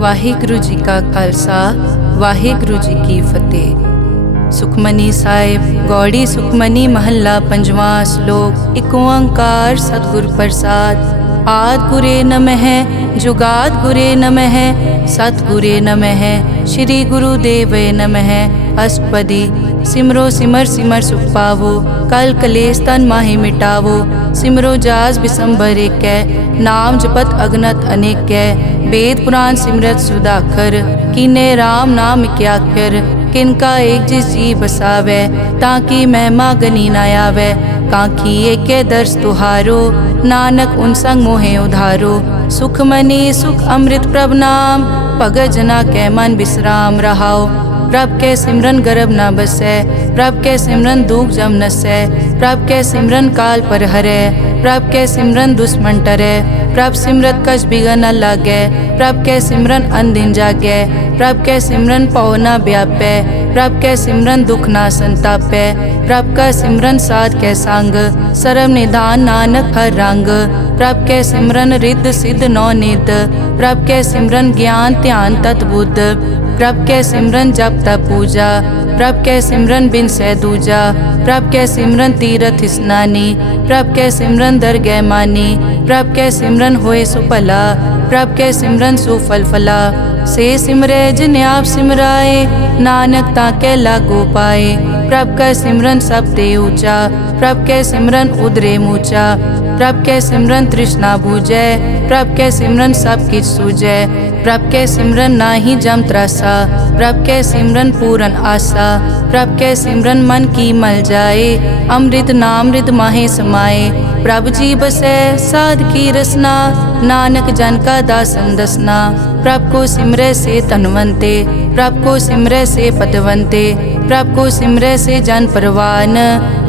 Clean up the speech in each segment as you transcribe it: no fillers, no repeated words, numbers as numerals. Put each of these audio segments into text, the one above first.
ਵਾਹਿਗੁਰੂ ਜੀ ਕਾ ਖਾਲਸਾ ਵਾਹਿਗੁਰੂ ਜੀ ਕੀ ਫਤਿਹ। ਸੁਖਮਨੀ ਸਾਹਿਬ ਗੌੜੀ ਸੁਖਮਨੀ ਮਹੱਲਾ ਪੰਜਵਾਂ ਸ਼ਲੋਕ। ਇੱਕ ਓੰਕਾਰ ਸਤਿਗੁਰ ਪ੍ਰਸਾਦ। ਆਦਿ ਗੁਰੇ ਨਮః ਜੁਗਾਦਿ ਗੁਰੇ ਨਮঃ ਸਤਿਗੁਰੇ ਨਮঃ ਸ਼੍ਰੀ ਗੁਰੂ ਦੇਵੇ ਨਮঃ। ਅਸ਼ਟਪਦੀ। ਸਿਮਰੋ ਸਿਮਰ ਸਿਮਰ ਸੁਖ ਪਾਵੋ ਕਲ ਕਲੇਸ਼ ਤਨ ਮਾਹਿ ਮਿਟਾਵੋ। ਸਿਮਰੋ ਜਾਸ ਬਿਸੰਬਰ ਏਕੈ ਨਾਮ ਜਪਤ ਅਗਨਤ ਅਨੇਕੈ। वेद पुराण सिमरत सुधाकर कीने राम नाम क्याकर। किनका एक जिस जी बसावै ताकि महिमा गनी न आवै। कांखी एके दर्श तुहारो नानक उन संग मोहे उधारो। सुख मनी सुख अमृत प्रभ नाम भगत जना कै मन विश्राम रहाओ। प्रभ के सिमरन गर्भ न बसै प्रभ के सिमरन दुख जम नसै। प्रभ के सिमरन काल पर हरै प्रभ के सिमरन दुश्मन टरै। प्रभ सिमरत कछ बिगन न लागै प्रभ के सिमरन अनदिन जागै। प्रभ के सिमरन पौ न व्यापै प्रभ के सिमरन दुख न संतापै। प्रभ का सिमरन साध कै संग सर्व निधान नानक हर रंग। प्रभ के सिमरन रिद्ध सिद्ध नौ निध प्रभ के सिमरन ज्ञान ध्यान तत बुद्ध। प्रभ के सिमरन जप तप पूजा प्रभ के सिमरन बिन सै दूजा। प्रभ के सिमरन तीरथ स्नानी प्रभ के सिमरन दरगह मानी। प्रभ के सिमरन होए सुफला प्रभ के सिमरन सुफल फला। से सिमरै जिन आप सिमराए नानक ताके लागो पाए। प्रभ का सिमरन सब ते ऊंचा प्रभ के सिमरन उदरे मूचा। प्रभ के सिमरन तृष्णा बूझै प्रभ के सिमरन सब किछ सूझै। प्रभ के सिमरन नाही जम त्रासा प्रभ के सिमरन पूरन आसा। प्रभ के सिमरन मन की मल जाए अमृत नामृत माहे समाए। प्रभ जी बसै साध की रसना नानक जन का दासन दसना। प्रभ को सिमरै से तनवंते प्रभ को सिमरै से पतवंते। प्रभ को सिमरै से जन परवान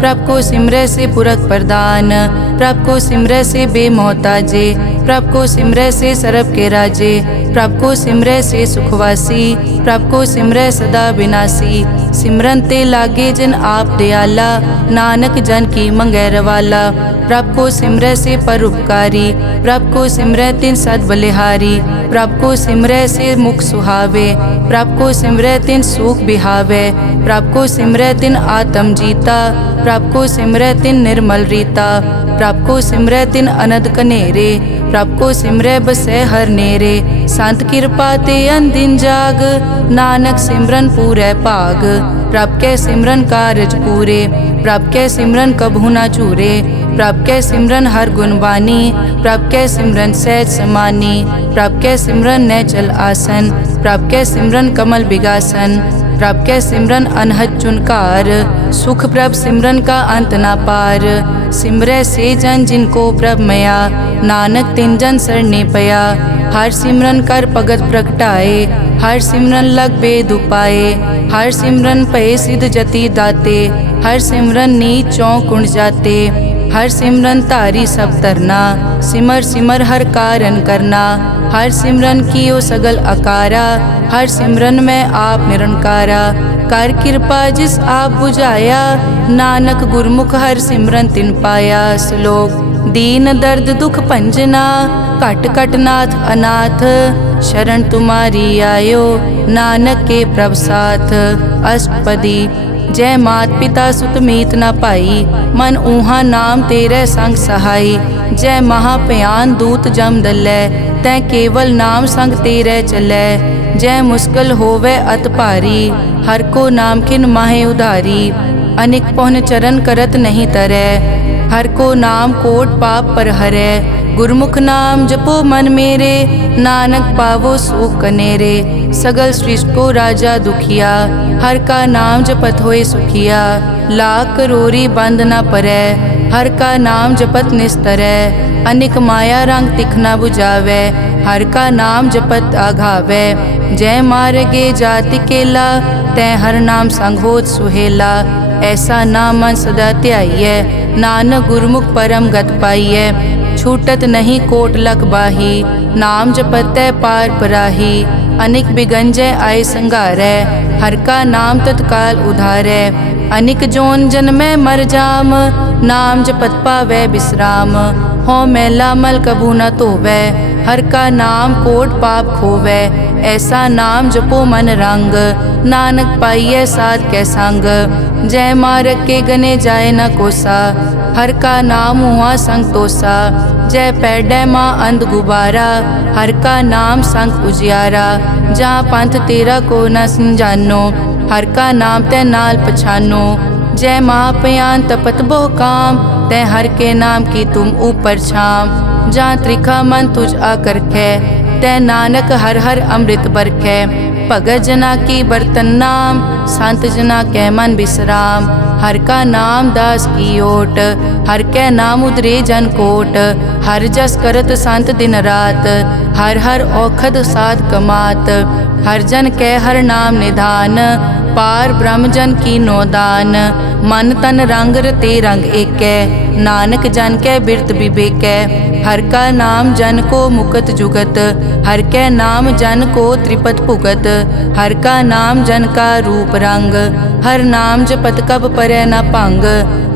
प्रभ को सिमरै से पुरख प्रदान। प्रभ को सिमरै से बेमोहताजे प्रभ को सिमरै से सरब के राजे। प्रभ को सिमरै से सुखवासी प्रभ को सिमरै सदा विनाशी। सिमरन ते लागे जिन आप दयाला नानक जन की मंगै रवाला। प्रभ को सिमरै से परोपकारी प्रभ को सिमरै तिन सद बलिहारी। प्रभ को सिमरै से मुख सुहावे प्रभ को सिमरै तिन सुख बिहावे। प्रभ को सिमरै तिन आत्म जीता प्रभ को सिमरै तिन निर्मल रीता। प्रभ को सिमरै तिन अनद कनेरे प्रभ को सिमरै बसै हर नेरे। संत कृपा ते अनदिन जाग नानक सिमरन पूरै भाग। प्रभ के सिमरन कारज पूरे प्रभ के सिमरन कबहु न चूरे। प्रभ के सिमरन हर गुण बानी प्रभ के सिमरन सहज समानी। प्रभ के सिमरन नैचल आसन प्रभ के सिमरन कमल बिगासन। प्रभ के सिमरन अनहद चुनकार सुख प्रभ सिमरन का अंत ना पार। सिमरै से जन जिनको प्रभ मया नानक तिन जन सरने पया। हर सिमरन कर भगत प्रगटाए हर सिमरन लग बेद उपाए। हर सिमरन पए सिद्ध जति दाते हर सिमरन नीच चौं कुंड जाते। हर सिमरन धारी सब तरना सिमर सिमर हर कारण करना। हर सिमरन कियो सगल अकारा हर सिमरन में आप निरंकारा। कर कृपा जिस आप बुझाया नानक गुरमुख हर सिमरन तिन पाया। श्लोक। दीन दर्द दुख भंजना घट घट नाथ अनाथ शरण तुम्हारी आयो नानक के प्रभ साथ। अष्टपदी। जय मात पिता सुत मीत न पाई मन ऊहा नाम तेरे संग सहाई। जय महाभयान दूत जम दलै तै केवल नाम संग तेरे चलै। जय मुश्किल होवे अत भारी हर को नाम खिन माहे उधारी। अनिक पौन चरण करत नहीं तरै हर को नाम कोट पाप पर हरै। गुरमुख नाम जपो मन मेरे नानक पावो सुख कनेरे। सगल सृष्टि को राजा दुखिया हर का नाम जपत होए सुखिया। लाख करोरी बंद न परै हर का नाम जपत निस्तरै। अनिक माया रंग तिखना बुझावै हर का नाम जपत आघावै। जय मार्गे जाति केला तै हर नाम संग होत सुहेला। ऐसा नाम मन सदा ध्याइयै नानक गुरमुख परम गत पाइयै। छूटत नहीं कोट लख बाही नाम जपतै पार पराही। अनिक बिगंजय आए संघारै हर का नाम तत्काल उधारै। अनिक जोन जन्मै मर जाम नाम जपत पावै विश्राम। हों मैला मल कभू न धोवै। हर का नाम कोट पाप खोवै। ऐसा नाम जपो मन रंग, नानक पाइयै साध कै संग। जय मारग के गने जाए न कोसा, हर का नाम हुआ संग तोसा। जय पैडै माँ अंध गुबारा, हर का नाम संग उजियारा। जहाँ पंथ तेरा को न समझानो, हर का नाम तै नाल पछानो। जय महापयान तपत बहु काम, तै हर के नाम की तुम ऊपर छाम। जहाँ त्रिखा मन तुझ आकर कै, तै नानक हर हर अमृत बरखै। भगत जना की बर्तन नाम, संत जना कै मन विश्राम। हर का नाम दास की ओट, हर कै नाम उदरे जन कोट। हर जस करत संत दिन रात, हर हर औखद साध कमात। हर जन कै हर नाम निधान, पार ब्रह्म जन की नोदान। मन तन रंग रते रंग एकै, नानक जन कै बिरत विवेकै। हर का नाम जन को मुकत जुगत, हर कै नाम जन को त्रिपत भुगत। हर का नाम जन का रूप रंग, हर नाम जपत कब परै न भंग।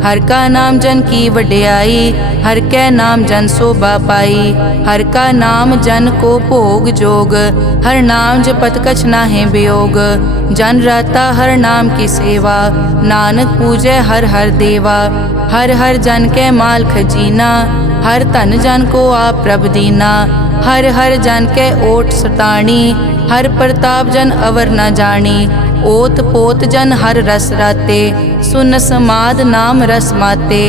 हर का नाम जन की वड्याई, हर कै नाम जन शोभा पाई। हर का नाम जन को भोग जोग, हर नाम जपत कछ नाहि वियोग। जन राता हर नाम की सेवा, नानक पूजै हर हर देवा। हर हर जन कै माल खजीना, हर धन जन को आप प्रभ दीना। हर हर जन कै ओट सताणी, हर प्रताप जन अवर न जानी। ओत पोत जन हर रस राते, सुन समाद नाम रस माते।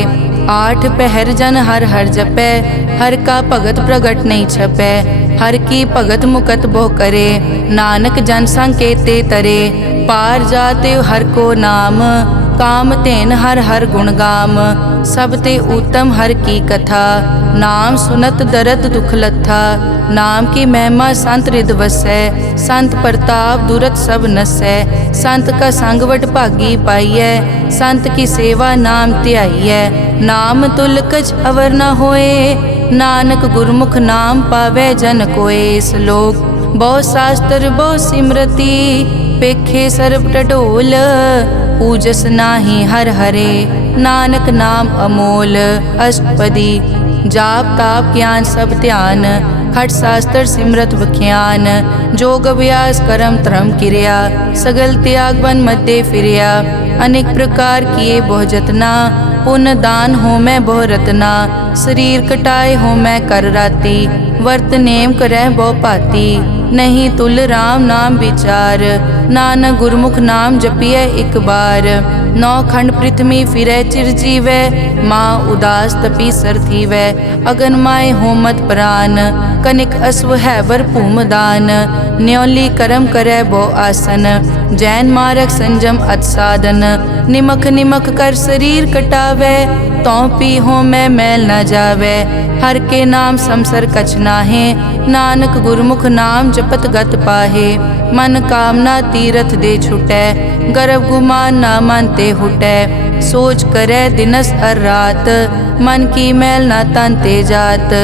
आठ पहर जन हर हर जपै, हर का भगत प्रगट नहीं छपै। हर की भगत मुकत बहु करे, नानक जन संकेते तरे। पार जाते हर को नाम, काम तेन हर हर गुण गाम। सब ते उत्तम हर की कथा, नाम सुनत दरद दुख लथा। नाम की महिमा संत रिद वसै, संत प्रताप दुरत सब नसै। संत का संगवट भागी पाइयै, संत की सेवा नाम ध्याइयै। नाम तुल कछ अवर न होए, नानक गुरमुख नाम पावै जन कोए। श्लोक बहु शास्त्र बहु सिमरति, पेखे सर्ब टडोल। पूजस नाही हर हरे, नानक नाम अमोल। अष्टपदी जाप ताप ज्ञान सब ध्यान, खट शास्त्र सिमरत विख्यान। जोग अभ्यास करम धर्म क्रिया, सगल त्याग बन मध्य फिरिया। अनेक प्रकार किए बहु जतना, पुण्य दान हो मैं बहु रतना। शरीर कटाए हो मैं कर राती, वर्त नेम करह बहु पाती। नहीं तुल राम नाम विचार, नानक गुरमुख नाम जपिए एक बार। नौ खंड पृथ्वी फिरै चिर जीवै, माँ उदास तपी सर थीवै। अगन माय होमत प्राण, कनिक अश्व हैवर भूम दान। न्योली करम करै बहु आसन, जैन मारक संजम अत साधन। निमक निमक कर शरीर कटावै, तौ पी हो मैं मैल न जावै। हर के नाम समसर कछ नाहे, नानक गुरमुख नाम जपत गत पाहे। मन कामना तीरथ दे छुटै, गर्भ गुमान ना मन ते हुटै। सोच करे दिनस हर रात, मन की मैल ना तन ते जात।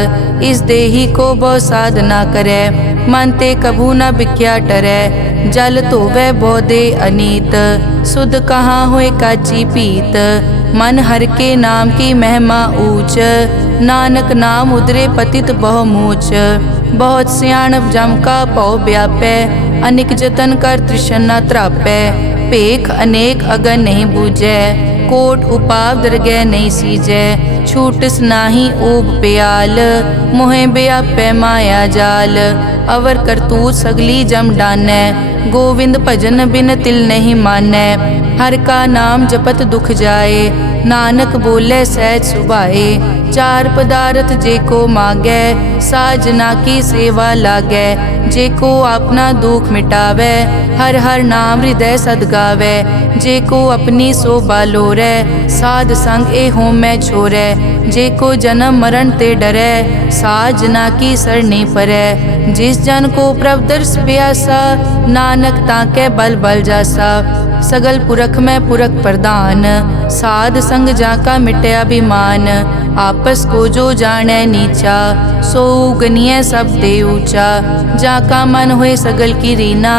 इस देही को बहु साधना करे, मन ते कभू न बिख्या टरै। जल धोवै बहु दे अनीत, सुध कहाँ होए काची पीत। मन हर के नाम की महिमा ऊंच, नानक नाम उदरे पतित बहु मूच। बहुत सियाणप जम का पौ व्यापै, अनेक जतन कर तृष्णा त्रापै। पेख अनेक अगन नहीं बूझै, कोट उपाव दरगह नहीं सीजै। छूटस नाही ऊब प्याल, मोहे व्यापै माया जाल। अवर करतूत सगली जम डानै, गोविंद भजन बिन तिल नहीं मानै। हर का नाम जपत दुख जाए, नानक बोले सहज सुभाए। चार पदार्थ जे को मागै, साजना की सेवा लागै। जे को अपना दुख मिटावै, हर हर नाम हृदय सद गावै। जे को अपनी शोभा लोरै, साध संग ए होमै छोरै। जे को जन्म मरण ते डरै, साजना की सरनी परै। जिस जन को प्रभ दर्श प्यासा, नानक ताकै बल बल जासा। सगल पुरख में पुरख प्रधान, साध संग जाका मिटया अभिमान। आपस को जो जाने नीचा, सो गनिय सब दे ऊंचा। जाका मन होए सगल की रीना,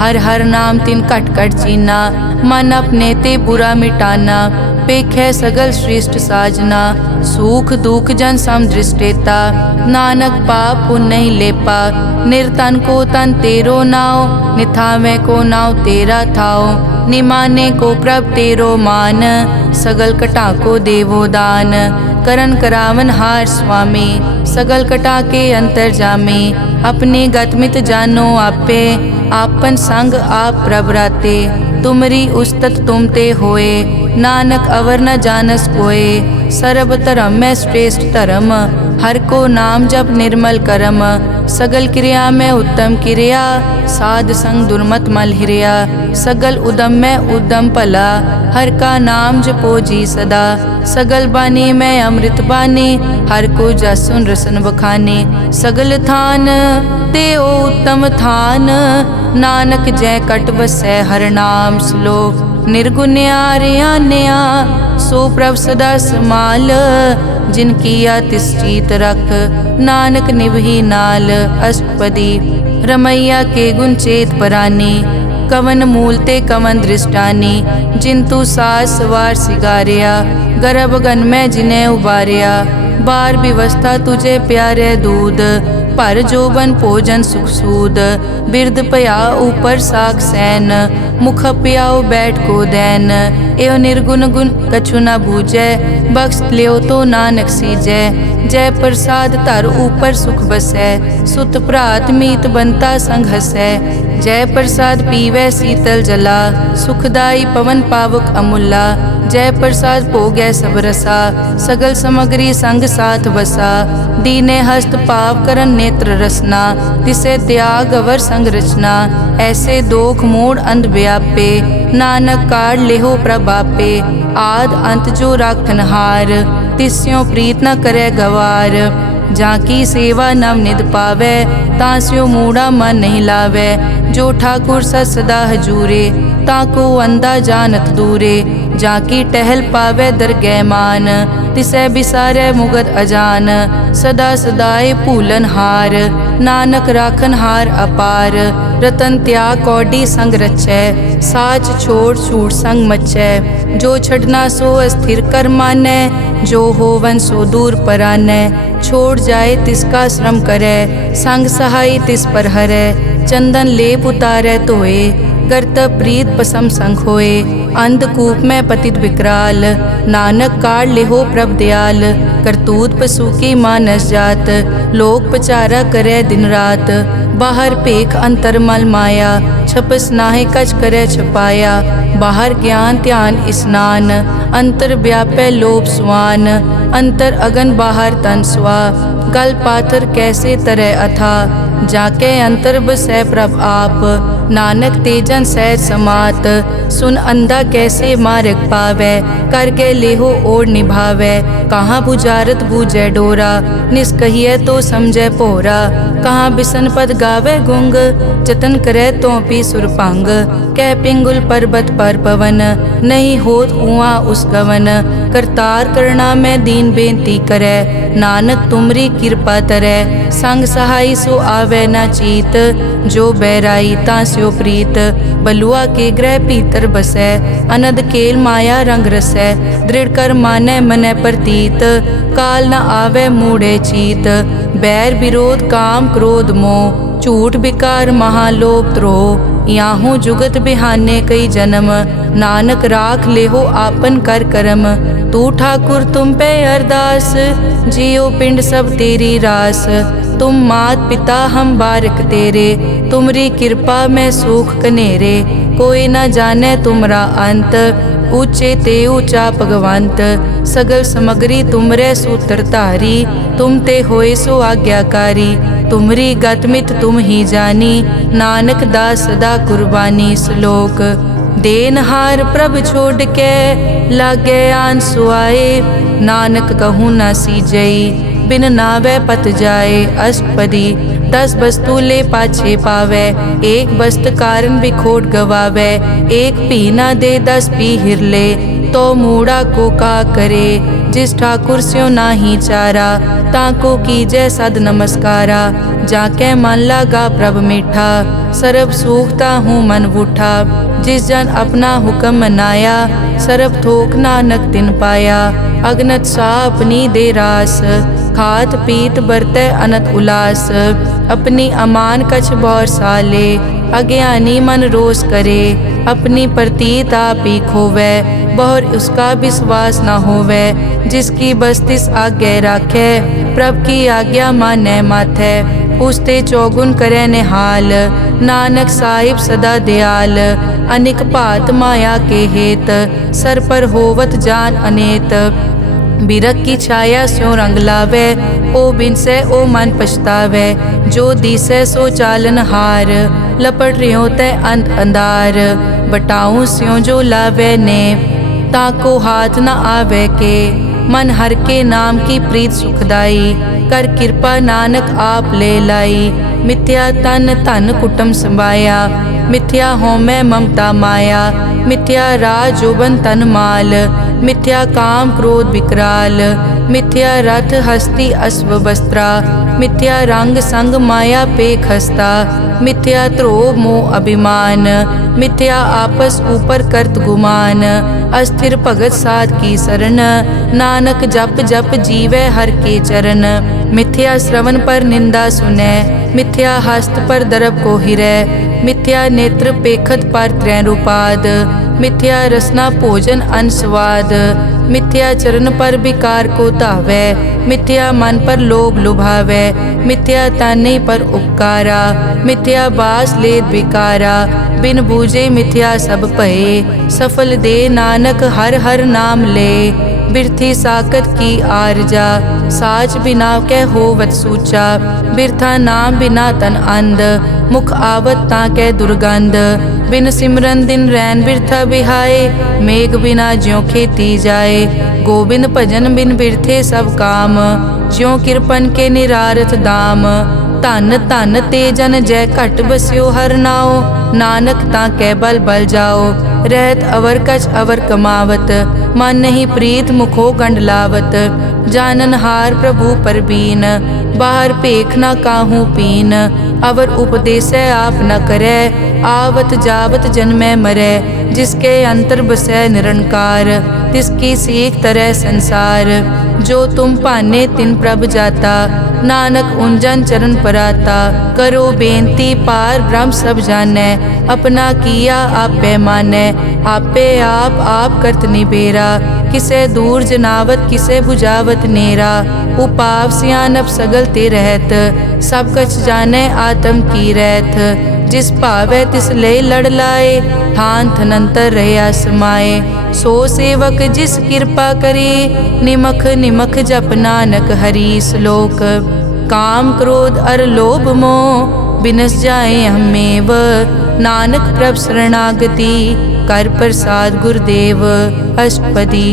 हर हर नाम तिन कट कट चीना, मन अपने ते बुरा मिटाना, पेखै सगल श्रेष्ठ साजना, सुख दुख जन सम दृष्टेता, नानक पाप पुण्य नहीं लेपा, निर्तन को तन तेरो नाव, निथावे को नाव तेरा थाओ, निमाने को प्रभ तेरो मान, सगल कटा को देवो दान, करन करावन हार स्वामी, सगल कटा के अंतर जामे, अपने गतमित जानो आपे, आपन संग आप प्रभ राते, तुमरी उस्तत तुम ते होए, नानक अवर न जानस कोए, सर्ब धर्म में श्रेष्ठ धर्म, हर को नाम जप निर्मल करम, सगल क्रिया में उत्तम क्रिया, साध संग दुर्मत मल हिरिया, सगल उदम में उद्दम भला, हर का नाम जपो जी सदा, सगल बानी में अमृत बानी, हर को जस सुन रसन बखाने, सगल थान ते ओ उत्तम थान, नानक जय कट बसै हर नाम श्लोक, निर्गुण आर्यान्या सो प्रभ सदा समाल, जिनकी तिस चीत रख, नानक निभही नाल, अष्टपदी रमैया के गुण चेत परानी, कवन मूल ते कवन दृष्टानी, जिंतु सास सवार सिगारिया, गर्भ गन में जिन्हें उबारिया, बार व्यवस्था तुझे प्यारे दूध, पर जोबन भोजन सुख सूद, बिरद पया ऊपर साख सैन, मुख प्याओ बैठ को दैन, एव निर्गुण गुण कछु न बूझै, बख्श लियो तो नानक सीजै, जय प्रसाद धर ऊपर सुख बसै, सुत भ्रात मीत बनता संग हसै, जय प्रसाद पीवै शीतल जला, सुखदाई पवन पावक अमूला, जय प्रसाद भोगै सब रसा, सगल समग्री संग साथ बसा, दीने हस्त पाव करन नेत्र रसना, तिसे त्याग अवर संग रचना, ऐसे दोख मोड़ अंध व्यापे, नानक काढ़ लेहो प्रभापे, आद अंत जो राखन हार, तिस्यों प्रीत न करे गवार, जाकी सेवा नव निध पावे, तास्यो मूढ़ा मन नहीं लावे, जो ठाकुर सदा हजूरे, ताको अंधा जानत दूरे, जाकी टहल पावे दरगह मान, तिसै बिसारे मुगद अजान, सदा सदाए भूलन हार, नानक राखन हार अपार, रतन त्याग कौडी संग रचै, साच छोड़ छूट संग मचै, जो छड़ना सो अस्थिर कर मानै, जो होवन सो दूर परानै, छोड़ जाए तिसका श्रम करे, संग सहाय तिस पर हरै, चंदन लेप उतारै धोए, गर्त प्रीत पसम संग होए, अंधकूप में पतित विकराल, नानक काढ़ लेहो प्रभ दयाल, करतूत पशु की मानस जात, लोक पचारा करे दिन रात, बाहर पेख अंतर मल माया, छपस नाहे कच करे छपाया, बाहर ज्ञान ध्यान स्नान, अंतर व्यापै लोभ स्वान, अंतर अगन बाहर तन स्वा, गल पाथर कैसे तरह अथा, जाके अंतर बसै प्रभ आप, नानक तेजन सहज समात, सुन अंधा कैसे मार्ग पावै, करके लेहो ओर निभावै, कहाँ बुझारत बूझै डोरा, निष्कहिए तो समझै पोरा, कहाँ बिसन पद गावे गुंग, जतन करे तो पी सुरपांग, कह पिंगुल पर्वत पर पवन, नहीं होत उआ उस गवन, करतार करना में दीन बेनती करे, नानक तुमरी कृपा तरै, संग सहाय सो आवे न चीत, जो बैराई तास्यो प्रीत, बलुआ के ग्रह भीतर बसै, अनद केल माया रंग रसै, दृढ़ कर मानै मनै प्रतीत, काल न आवे मूढ़े चीत, बैर विरोध काम क्रोध मोह, झूठ विकार महालोभ द्रोह, याहू जुगत बिहाने कई जन्म, नानक राख लेहो आपन कर करम, तू ठाकुर तुम पे अरदास, जियो पिंड सब तेरी रास, तुम मात पिता हम बारक तेरे, तुमरी कृपा में सुख कनेरे, कोई न जाने तुमरा अंत, ऊंचे ते ऊंचा भगवंत, सगल समग्री तुमरे सूत्र धारी, तुम ते होए सो आज्ञाकारी, तुमरी गतमित तुम ही जानी, नानक दास सदा कुर्बानी। श्लोक देनहार प्रभ छोड़ के लागे आन सुआए, नानक कहूँ न सीजई बिन नावे पत जाए। अष्टपदी 10 वस्तु ले पाछे पावे, एक वस्त कारण बिखोट गवावे, एक पी ना दे 10 पी हिरले, तो मूड़ा को का करे, जिस ठाकुर स्यो नाही चारा, ताको कीजै सद नमस्कारा। जाके मन लागा प्रभ मीठा, सरब सूखता हूँ मन बूठा। जिस जन अपना हुक्म मनाया, सरब थोक नानक तिन पाया। अगनत सा अपनी दे रास, खात पीत बरतै अनत उलास। अपनी अमान कछ बौर साले, अज्ञानी मन रोष करे। अपनी प्रतीत आप ही खोवै, बहुर उसका विश्वास न होवै। जिसकी बस्तिस आज्ञा राखै, प्रभ की आज्ञा मानै माथै। उसते चौगुन करे निहाल, नानक साहिब सदा दयाल। अनिक भात माया के हेत, सर पर होवत जान अनेत। बिरख की छाया स्यों रंग लावै, ओ बिनसै ओ मन पछतावै। जो दिसै सो चालन हार, लपट रियो तै अंत अंधार। बटाऊं स्यों जो लावै ने, ताको हाथ न आवे के। मन हर के नाम की प्रीत सुखदाई, कर कृपा नानक आप ले लाई। मिथ्या तन धन कुटुम संभाया, मिथ्या होमै ममता माया। मिथ्या राज जोबन तन माल, मिथ्या काम क्रोध विकराल। मिथ्या रथ हस्ती अश्व वस्त्रा, मिथ्या रंग संग माया पे खस्ता। मिथ्या ध्रोह मोह अभिमान, मिथ्या आपस ऊपर करत गुमान। अस्थिर भगत साध की शरण, नानक जप जप जीवै हर के चरण। मिथ्या श्रवण पर निंदा सुनै, मिथ्या हस्त पर दरब को हिरै। मिथ्या नेत्र पेखत पर त्रैरूपाद, मिथ्या रसना भोजन अन स्वाद। मिथ्या चरण पर विकार को धावै, मिथ्या मन पर लोभ लुभावै। मिथ्या ताने पर उपकारा, मिथ्या बास लेत विकारा। बिन बूझे मिथ्या सब भये, सफल दे नानक हर हर नाम ले। बिरथी साकत की आरजा, साच बिना कै होवत सूचा। बिरथा नाम बिना तन अंध, मुख आवत ताकै दुर्गंध। बिन सिमरन दिन रैन बिरथा बिहाए, मेघ बिना ज्यों खेती जाए। गोबिंद भजन बिन बिरथे सब काम, ज्यों किरपन के निरारथ दाम। धन धन ते जन जय घट बस्यो हर नाओ, नानक ताकै बल बल जाओ। रहत अवर कछ अवर कमावत, मन नहीं प्रीत मुखो गंड लावत। जानन हार प्रभु परबीन, बाहर पेख न काहू पीन। अवर उपदेसै आप न करै, आवत जावत जन्मै मरै। जिसके अंतर बसै निरंकार, तिसकी सीख तरह संसार। जो तुम भाने तिन प्रभ जाता, नानक उंजन चरण पराता। करो बेनती पार ब्रह्म सब जानै, अपना किया आपे मानै। आपे आप करत निबेरा, किसे दूर जनावत किसे बुझावत नेरा। उपाव सियानप सगल ते रहत, सब कछ जानै आत्म की रहत। जिस भावै तिस ले लड़ लाए, ठान थनंतर रहया समाए। सो सेवक जिस कृपा करे, निमख निमख जप नानक हरि श्लोक। काम क्रोध अर लोभ मोह, बिनस जाए हमेव। नानक प्रभ शरणागति, कर प्रसाद गुरुदेव। अष्टपदी।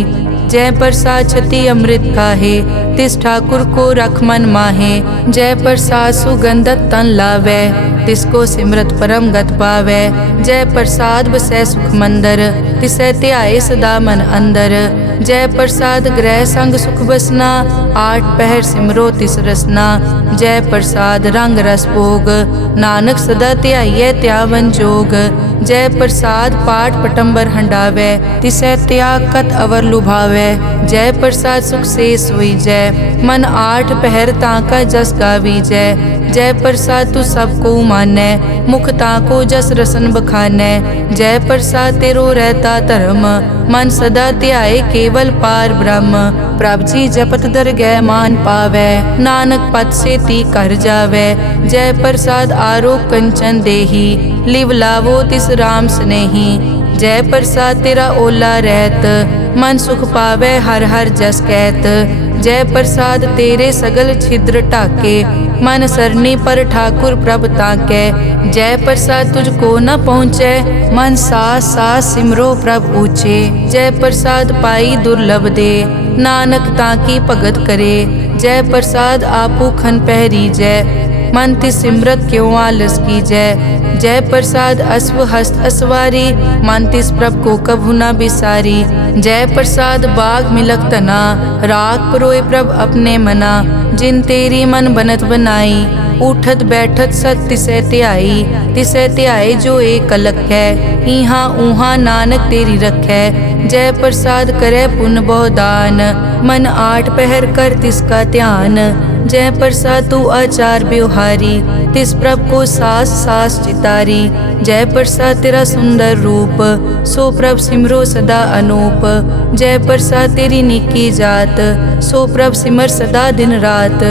जय प्रसाद छति अमृत खाहे, तिस ठाकुर को रख मन माहे। जय प्रसाद सुगंधत तन लावै, तिसको सिमरत परम गत पावै। जय प्रसाद बसै सुख मंदर, तिसै ध्याए सदा मन अंदर। जय प्रसाद ग्रह संग सुख बसना, आठ पहर सिमरो तिस रसना। जय प्रसाद रंग रस भोग, नानक सदा ध्याइयै त्यावन जोग। जय प्रसाद पाठ पटंबर हंडावै, तिसै त्याग कत अवर लुभावै। जय प्रसाद सुख से सोई जय, मन आठ पहर ताका जस गावी जय। जय प्रसाद तू सबको मानै, मुख ताको जस रसन बखानै। जय प्रसाद तेरो रहता धर्म, मन सदा ध्याए केवल पार ब्रह्म। प्रभ जी जपत दरगह मान पावै, नानक पद से ती कर जावै। जय प्रसाद आरोग कंचन देही, लिव लावो तिस राम स्नेही। जय प्रसाद तेरा ओला रहत, मन सुख पावै हर हर जस कहत। जय प्रसाद तेरे सगल छिद्र ढाके, मन सरनी पर ठाकुर प्रभ ताकै। जय प्रसाद तुझको न पहुँचै, मन सास सास सिमरो प्रभ ऊँचे। जय प्रसाद पाई दुर्लभ दे, नानक ताकी भगत करे। जय प्रसाद आपू खन पहरी जय, मन तिस सिमरत क्यों आलस की जय। जय प्रसाद अश्व हस्त असवारी, मन तिस प्रभ को कभु न बिसारी। जय प्रसाद बाग मिलक तना, राग परोए प्रभ अपने मना। जिन तेरी मन बनत बनाई, उठत बैठत सत तिसै ध्याई। तिसै ध्याए जो एक अलख है, इहाँ ऊहाँ नानक तेरी रखै। जय प्रसाद करे पुन बहु दान, मन आठ पहर कर तिसका ध्यान। जय प्रसाद तू आचार व्यवहारी, तिस प्रभ को सास सास चितारी। जय प्रसाद तेरा सुंदर रूप, सो प्रभ सिमरो सदा अनूप। जय प्रसाद तेरी निकी जात, सो प्रभ सिमर सदा दिन रात।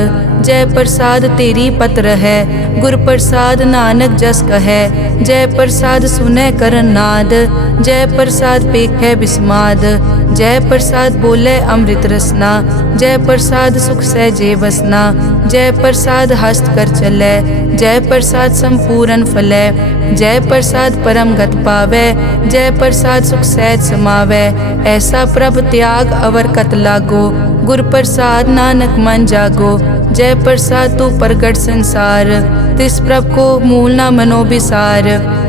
जय प्रसाद तेरी पत्र है, गुर प्रसाद नानक जस कहे। जय प्रसाद सुनै करन नाद, जय प्रसाद पेखै बिस्माद। जय प्रसाद बोले अमृत रसना, जय प्रसाद सुख सहजे बसना। जय प्रसाद हस्त कर चलै, जय प्रसाद संपूर्ण फलै। जय प्रसाद परम गत पावै, जय प्रसाद सुख सहज समावै। ऐसा प्रभ त्याग अवर कत लागो, गुर प्रसाद नानक मन जागो। जय प्रसाद तू प्रगट संसार, तिस प्रभ को मूल न मनो बिसार।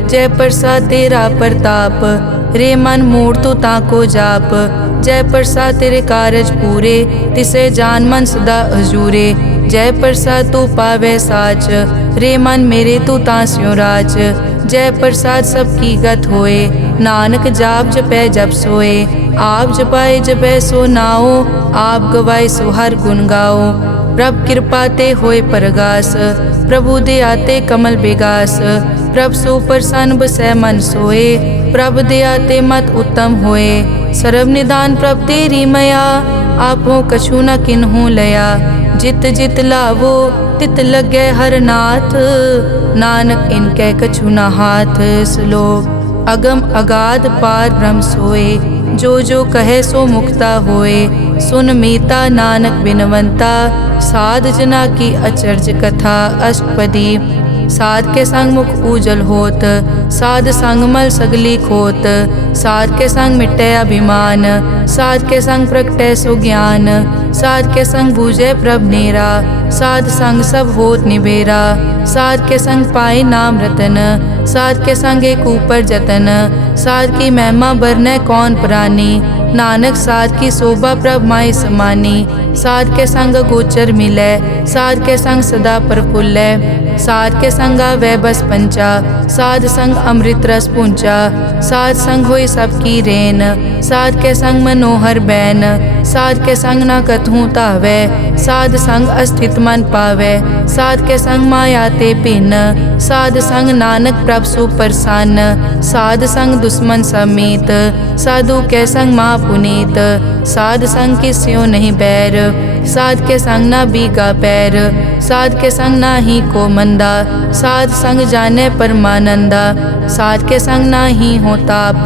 जय प्रसाद तेरा प्रताप, रे मन मूड तू ताको जाप। जय प्रसाद तेरे कारज पूरे, तिसे जान मन सदा हजूरे। जय प्रसाद तू पावे साच, रे मन मेरे तू तास्यो राज। जय प्रसाद सबकी गत होए, नानक जाप जपै जप सोए। आप जपाए जपै सो नाओ, आप गवाए सो हर गुण गाओ। प्रभ कृपा ते होए परगास, प्रभु दे आते कमल बेगास। प्रभ सो प्रसन्न बसै मन सोए, प्रभ दे आते मत उत्तम होए। सर्व निदान प्रभ तेरी मया, आपो कछु न किन्हु लया। जित जित लावो तित लगे हर नाथ, नानक इनके कछु न हाथ। श्लोक अगम अगाध पार ब्रह्म सोए, जो जो कहे सो मुक्ता होए। सुन मीता नानक बिनवंता, साध जना की अचर्ज कथा। अष्टपदी साध के संग मुख उजल होत, साध संग मल सगली खोत। साध के संग मिटे अभिमान, साध के संग प्रगटे सो ज्ञान। साध के संग बूझे प्रभ नेरा, साध संग सब होत निबेरा। साध के संग पाए नाम रतन, साध के संग एक ऊपर जतन। साध की महिमा बरने कौन प्राणी, नानक साध की शोभा प्रभ माय समानी। साध के संग गोचर मिलै, साध के संग सदा प्रफुल्लै। साध के संग वै बस पंचा, साध संग अमृत रस पूंचा। साध संग होई सबकी रेन, साध के संग मनोहर बैन। साध के संग न कथूं तावै, साध संग अस्थित मन पावै। साध के संग माया ते भिन्न, साध संग नानक प्रभ सो प्रसन्न। साध संग दुश्मन समीत, साधु के संग माँ पुनीत। साध संग किस्यो नहीं बैर, साध के संग ना बीगा पैर। साध के संग ना ही को मंदा, साध संग जाने परमानंदा। साध के संग ना ही हो ताप,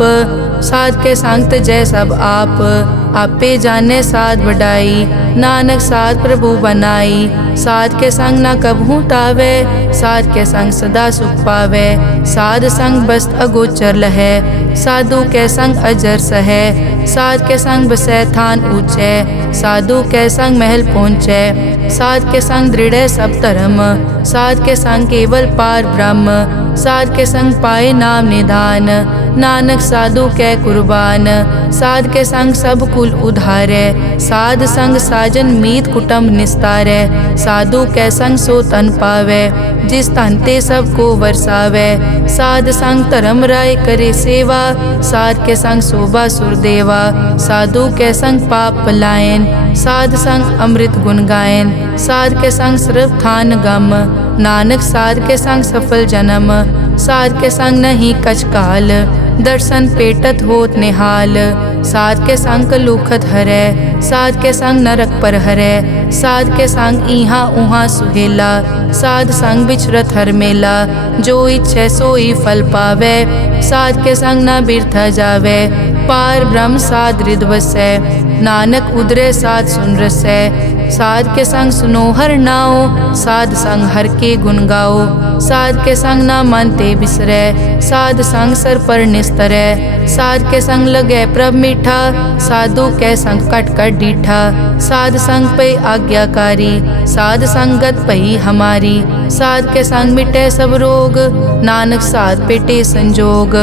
साध के संग तजै सब आप। आपे जाने साध बढ़ाई, नानक साध प्रभु बनाई। साध के संग ना कबहू तावै, साध के संग सदा सुख पावै। साध संग बस्त अगोचर लहै, साधु के संग अजर सहै। साध के संग बसै थान ऊंचै, साधु के संग महल पहुँचै। साध के संग दृढ़ सब धर्म, साध के संग केवल पार ब्रह्म। साध के संग पाए नाम निधान, नानक साधु कै कुर्बान। साध के संग सब कुल उधारै, साध संग साजन मीत कुटुंब निस्तारै। साधु कै संग सो तन पावै, जिस तन ते सबको वरसावै। साध संग धर्म राय करे सेवा, साध के संग शोभा सुरदेवा। साधु के संग पाप पलायन, साध संग अमृत गुण गायन। साध के संग सर्व थान गम, नानक साध के संग सफल जन्म। साध के संग नहीं कछ काल, दर्शन पेटत होत निहाल। साध के संग लूखत हरै, साध के संग नरक पर हरै। साध के संग इहाँ उहाँ सुहेला, साध संग बिचरत हर मेला। जो इच्छै सोई फल पावै, साध के संग न बिरथा जावै। पार ब्रह्म साध रिद वसै। नानक उदरे साध सुन रसै। साध के संग सुनो हर नाओ, साध संग हर के गुण गाओ। साध के संग ना मन ते बिसरै, साध संग सर पर निस्तरै। साध के संग लगै प्रभ मीठा, साधु कै संग कट कट डीठा। साध संग पे आज्ञाकारी, साध संगत पई हमारी। साध के संग मिटे सब रोग, नानक साध पेटे संजोग।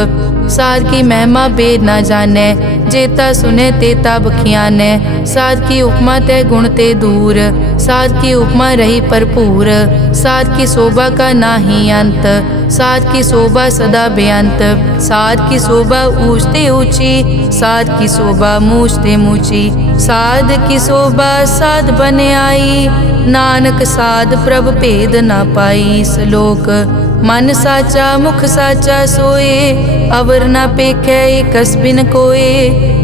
साध की महिमा बेद ना जाने, जेता सुने तेता बखियाने। साध की उपमा ते गुण ते दूर, साध की उपमा रही भरपूर। साध की शोभा का नाही अंत, साध की शोभा सदा बेअंत। साध की शोभा ऊंचते ऊंची, साध की शोभा मूछते मूची। साध की शोभा साध बने आई, नानक साध प्रभ भेद ना पाई। श्लोक मन साचा मुख साचा सोए, अवर ना पेखै कस बिन कोए।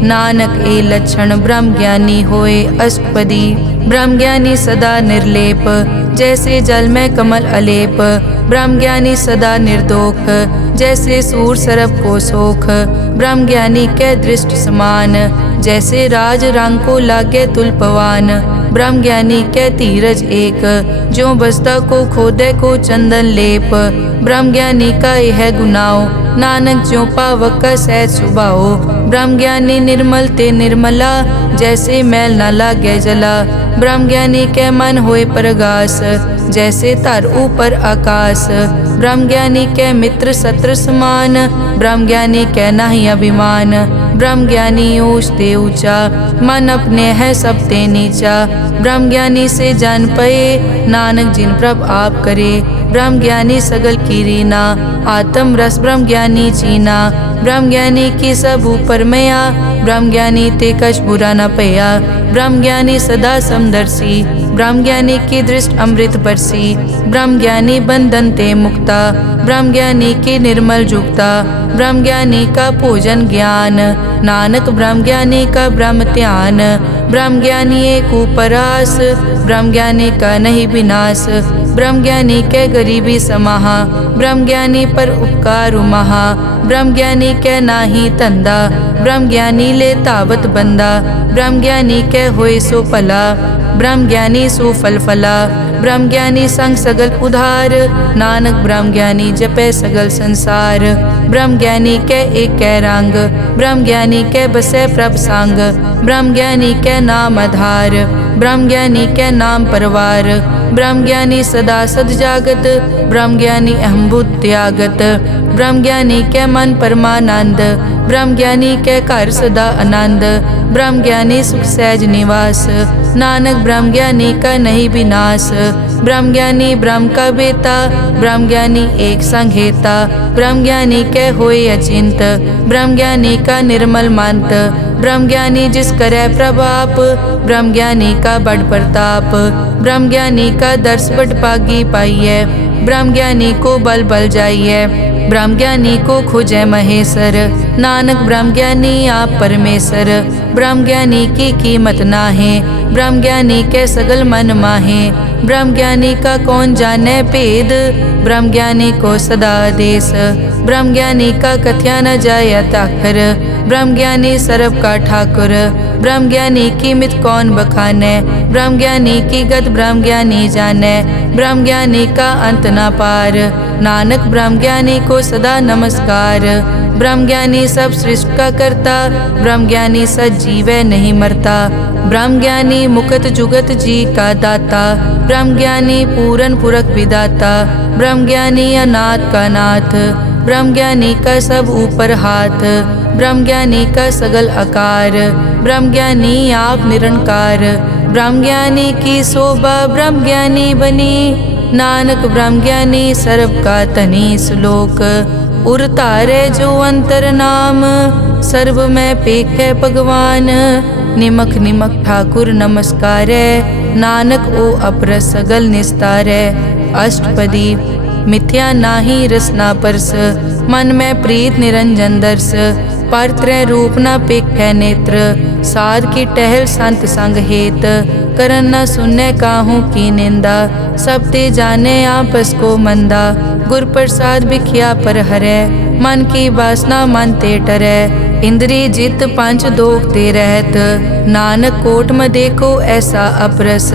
नानक ए लक्षण ब्रह्म ज्ञानी होए। अष्टपदी ब्रह्म ज्ञानी सदा निर्लेप, जैसे जल में कमल अलेप। ब्रह्म ज्ञानी सदा निर्दोख, जैसे सूर सरब को सोख। ब्रह्म ज्ञानी के दृष्ट समान, जैसे राज रंग को लागे तुलपवान। ब्रह्म ज्ञानी के धीरज एक, जो बसता को खोदे को चंदन लेप। ब्रह्म ज्ञानी का यह गुनाओ, नानक ज्यों पावक का सहज सुभाओ। ब्रह्म ज्ञानी निर्मल ते निर्मला, जैसे मैल न लागे जला। ब्रह्म ज्ञानी के मन होए प्रगास, जैसे धर ऊपर आकाश। ब्रह्म ज्ञानी के मित्र शत्रु समान, ब्रह्म ज्ञानी के नाही अभिमान। ब्रह्म ज्ञानी ऊंच ते ऊंचा, मन अपने है सब ते नीचा। ब्रह्म ज्ञानी से जान पए, नानक जिन प्रभ आप करे। ब्रह्म ज्ञानी सगल की रीना, आत्म रस ब्रह्म ज्ञानी चीना। ब्रह्म ज्ञानी की सब ऊपर मया, ब्रह्म ज्ञानी ते कछ बुरा न पया। ब्रह्म ज्ञानी सदा समदर्शी, ब्रह्म ज्ञानी की दृष्ट अमृत बरसी। ब्रह्म ज्ञानी बंधन ते मुक्ता, ब्रह्म ज्ञानी की निर्मल जुगता। ब्रह्म ज्ञानी का पूजन ज्ञान, नानक ब्रह्म ज्ञानी का ब्रह्म ध्यान। ब्रह्म ज्ञानी एक उपरास, ब्रह्म ज्ञानी का नहीं विनाश। ब्रह्म ज्ञानी के गरीबी समाहा, ब्रह्म ज्ञानी पर उपकार उमहा। ब्रह्म ज्ञानी के नाही धंधा, ब्रह्म ज्ञानी ले तावत बंदा। ब्रह्म ज्ञानी के होए सो भला, ब्रह्म ज्ञानी सो फल फला। ब्रह्म ज्ञानी संग सगल उधार, नानक ब्रह्म ज्ञानी जपे सगल संसार। ब्रह्म ज्ञानी के एक कै रंग, ब्रह्म ज्ञानी के बसे प्रभ संग। ब्रह्म ज्ञानी के नाम आधार, ब्रह्म ज्ञानी के नाम परवार। ब्रह्म ज्ञानी सदा सद जागत, ब्रह्म ज्ञानी अहम बुद्धि त्यागत। ब्रह्म ज्ञानी के मन परमानंद, ब्रह्म ज्ञानी के घर सदा आनंद। ब्रह्म ज्ञानी सुख सहज निवास, नानक ब्रह्म ज्ञानी का नहीं विनाश। ब्रह्म ज्ञानी ब्रह्म का बेता, ब्रह्म ज्ञानी एक संग हेता। ब्रह्म ज्ञानी के होए अचिंत, ब्रह्म ज्ञानी का निर्मल मंत। ब्रह्म ज्ञानी जिस करे प्रभाप, ब्रह्म ज्ञानी का बड़ प्रताप। ब्रह्म ज्ञानी का दर्श बड़ पागी पाइये, ब्रह्म ज्ञानी को बल बल जाइए। ब्रह्म ज्ञानी को खोजे महेश्वर, नानक ब्रह्म ज्ञानी आप परमेश्वर। ब्रह्म ज्ञानी की कीमत नाहे, ब्रह्म ज्ञानी के सगल मन माहे। ब्रह्म ज्ञानी का कौन जाने भेद, ब्रह्म ज्ञानी को सदा आदेश। ब्रह्म ज्ञानी का कथ्या न जाय ताखर, ब्रह्म ज्ञानी सर्व का ठाकुर। ब्रह्म ज्ञानी की मित कौन बखाने, ब्रह्म ज्ञानी की गत ब्रह्म ज्ञानी जाने। ब्रह्म ज्ञानी का अंत न पार, नानक ब्रह्म ज्ञानी को सदा नमस्कार। ब्रह्म ज्ञानी सब सृष्टि का करता, ब्रह्म ज्ञानी सजीवै नहीं मरता। ब्रह्म ज्ञानी मुकत जुगत जी का दाता, ब्रह्म ज्ञानी पूरन पुरख विदाता। ब्रह्म ज्ञानी अनाथ का नाथ, ब्रह्म ज्ञानी का सब ऊपर हाथ। ब्रह्म ज्ञानी का सगल आकार, ब्रह्म ज्ञानी आप निरंकार। ब्रह्म ज्ञानी की शोभा ब्रह्म ज्ञानी बनी, नानक ब्रह्म ज्ञानी सर्व का धनी। श्लोक उर तारे जो अंतर नाम, सर्व में पेखे भगवान। निमक निमक ठाकुर नमस्कारे, नानक ओ अपर सगल निस्तारे। अष्टपदी मिथ्या नाही रसना परस, मन में प्रीत निरंजन दर्श। पर त्रय रूप न पेखे नेत्र, साध की टहल संत संग हेत। करन न सुने काहू की निंदा, सब ते जाने आपस को मंदा। गुर प्रसाद बिखिया पर हरै, मन की वासना मन ते टरै। इंद्री जित पंच दोख ते रहत, नानक कोट म देखो ऐसा अपरस।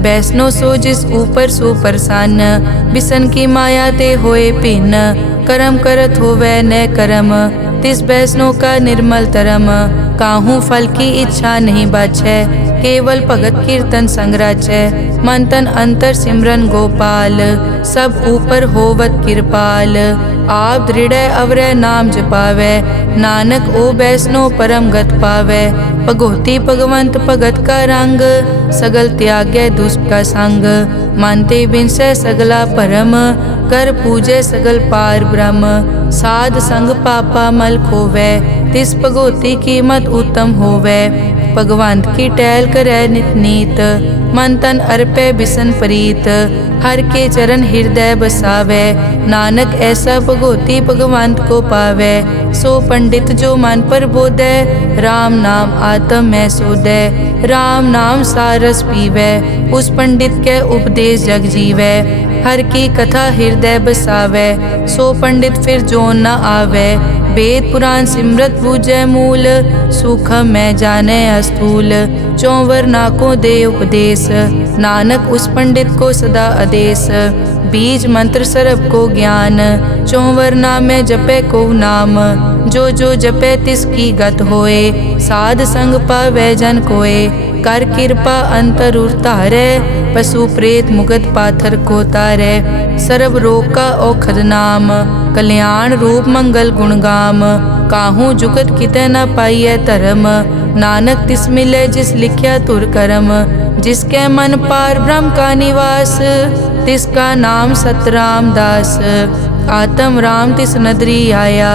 वैष्णो सो जिस ऊपर सो प्रसन्न, बिसन की माया ते होए भिन्न। कर्म करत होवै न कर्म, तिस वैष्णो का निर्मल तरम। काहू फल की इच्छा नहीं बाछै, केवल भगत कीर्तन संग राचै। मन तन अंतर सिमरन गोपाल, सब ऊपर होवत कृपाल। आप दृढ़ अवरै नाम जपावै, नानक ओ वैष्णो परम गत पावै। भगोती भगवंत भगत का रंग, सगल त्यागै दुष्ट का संग। मानते बिनसै सगला परम, कर पूजै सगल पार ब्रह्म। साध संग पापा मल खोवै, तिस भगोती कीमत उत्तम होवै। भगवंत की टहल करै नित नीत, मन तन अर्पै बिसन प्रीत। हर के चरण हृदय बसावै, नानक ऐसा भगोती भगवंत को पावै। सो पंडित जो मन पर बोधै, राम नाम आत्म में सोधै। राम नाम सारस पीवै, उस पंडित के उपदेश जग जीवै। हर की कथा हृदय बसावै, सो पंडित फिर जोन न आवै। वेद पुराण सिमरत बूझै मूल, सूखम मैं जाने अस्थूल। चौवर नाको दे उपदेश, नानक उस पंडित को सदा आदेश। बीज मंत्र सरब को ज्ञान, चौवर नामे जपे को नाम। जो जो जपे तिसकी गत होए, साध संग पावै जन कोए। कर कृपा अंतर उतारै, पशु प्रेत मुगत पाथर को तारै। सर्व रोग का औखद नाम, कल्याण रूप मंगल गुणगाम। काहू जुगत कितै न पाइयै धर्म, नानक तिस मिलै जिस लिख्या तुर करम। जिसके मन पार ब्रह्म का निवास, तिसका नाम सतराम दास। आत्म राम तिस नदरी आया,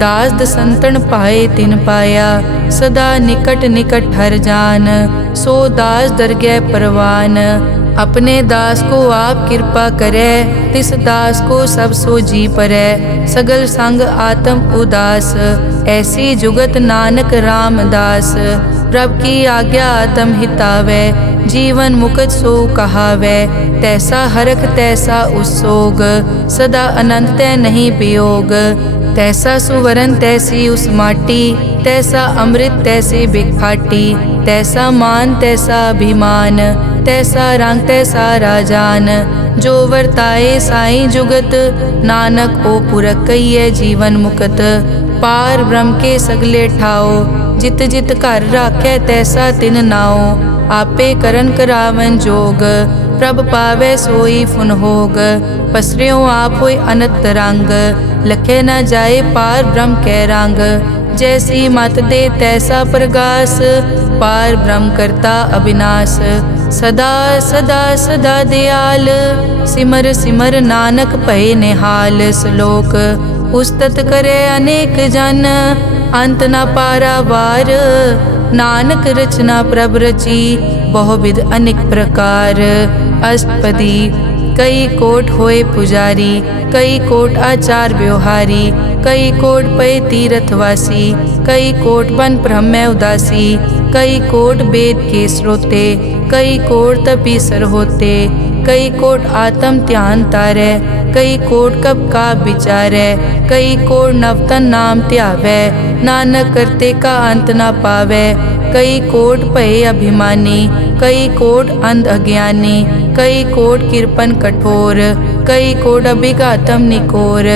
दास दसंतन पाए तिन पाया। सदा निकट निकट हर जान, सो दास दरगह परवान। अपने दास को आप कृपा करे, तिस दास को सब सो जी परै। सगल संग आत्म उदास, ऐसी जुगत नानक रामदास। प्रभ की आज्ञा आत्म हितावै, जीवन मुकत सो कहावै। तैसा हरख तैसा उस्सोग, सदा अनंत तै नहीं वियोग। तैसा सुवरन तैसी उस माटी, तैसा अमृत तैसे बिखाटी। तैसा मान तैसा अभिमान, तैसा रंग तैसा राजान। जो वर्ताए साई जुगत, नानक ओ पुरख कहिए जीवन मुकत। पार ब्रह्म के सगले ठाओ, जित जित घर राखै तैसा तिन नाओ। आपे करन करावन जोग, प्रभ पावै सोई फुन होग। पसरियों आप होय अनंत रंग, लखे न जाए पार ब्रह्म कै रंग। जैसी मत दे तैसा प्रगास, पार ब्रह्म करता अविनाश। सदा सदा सदा दयाल, सिमर सिमर नानक भय निहाल। श्लोक उस्तत करे अनेक जन, अंत न पारावार। नानक रचना प्रभ रची, बहुविध अनेक प्रकार। अष्टपदी कई कोट होए पुजारी, कई कोट आचार व्यवहारी। कई कोट पय तीर्थवासी, कई कोट बन ब्रह्म उदासी। कई कोट वेद के स्रोते, कई कोट तपीसर होते। कई कोट आत्म ध्यान तारै, कई कोट कब का विचारै। कई कोट नवतन नाम ध्यावै, नानक करते का अंत न पावै। कई कोट भय अभिमानी, कई कोट अंध अज्ञानी। कई कोट कृपन कठोर, कई कोट अभिघातम निकोर।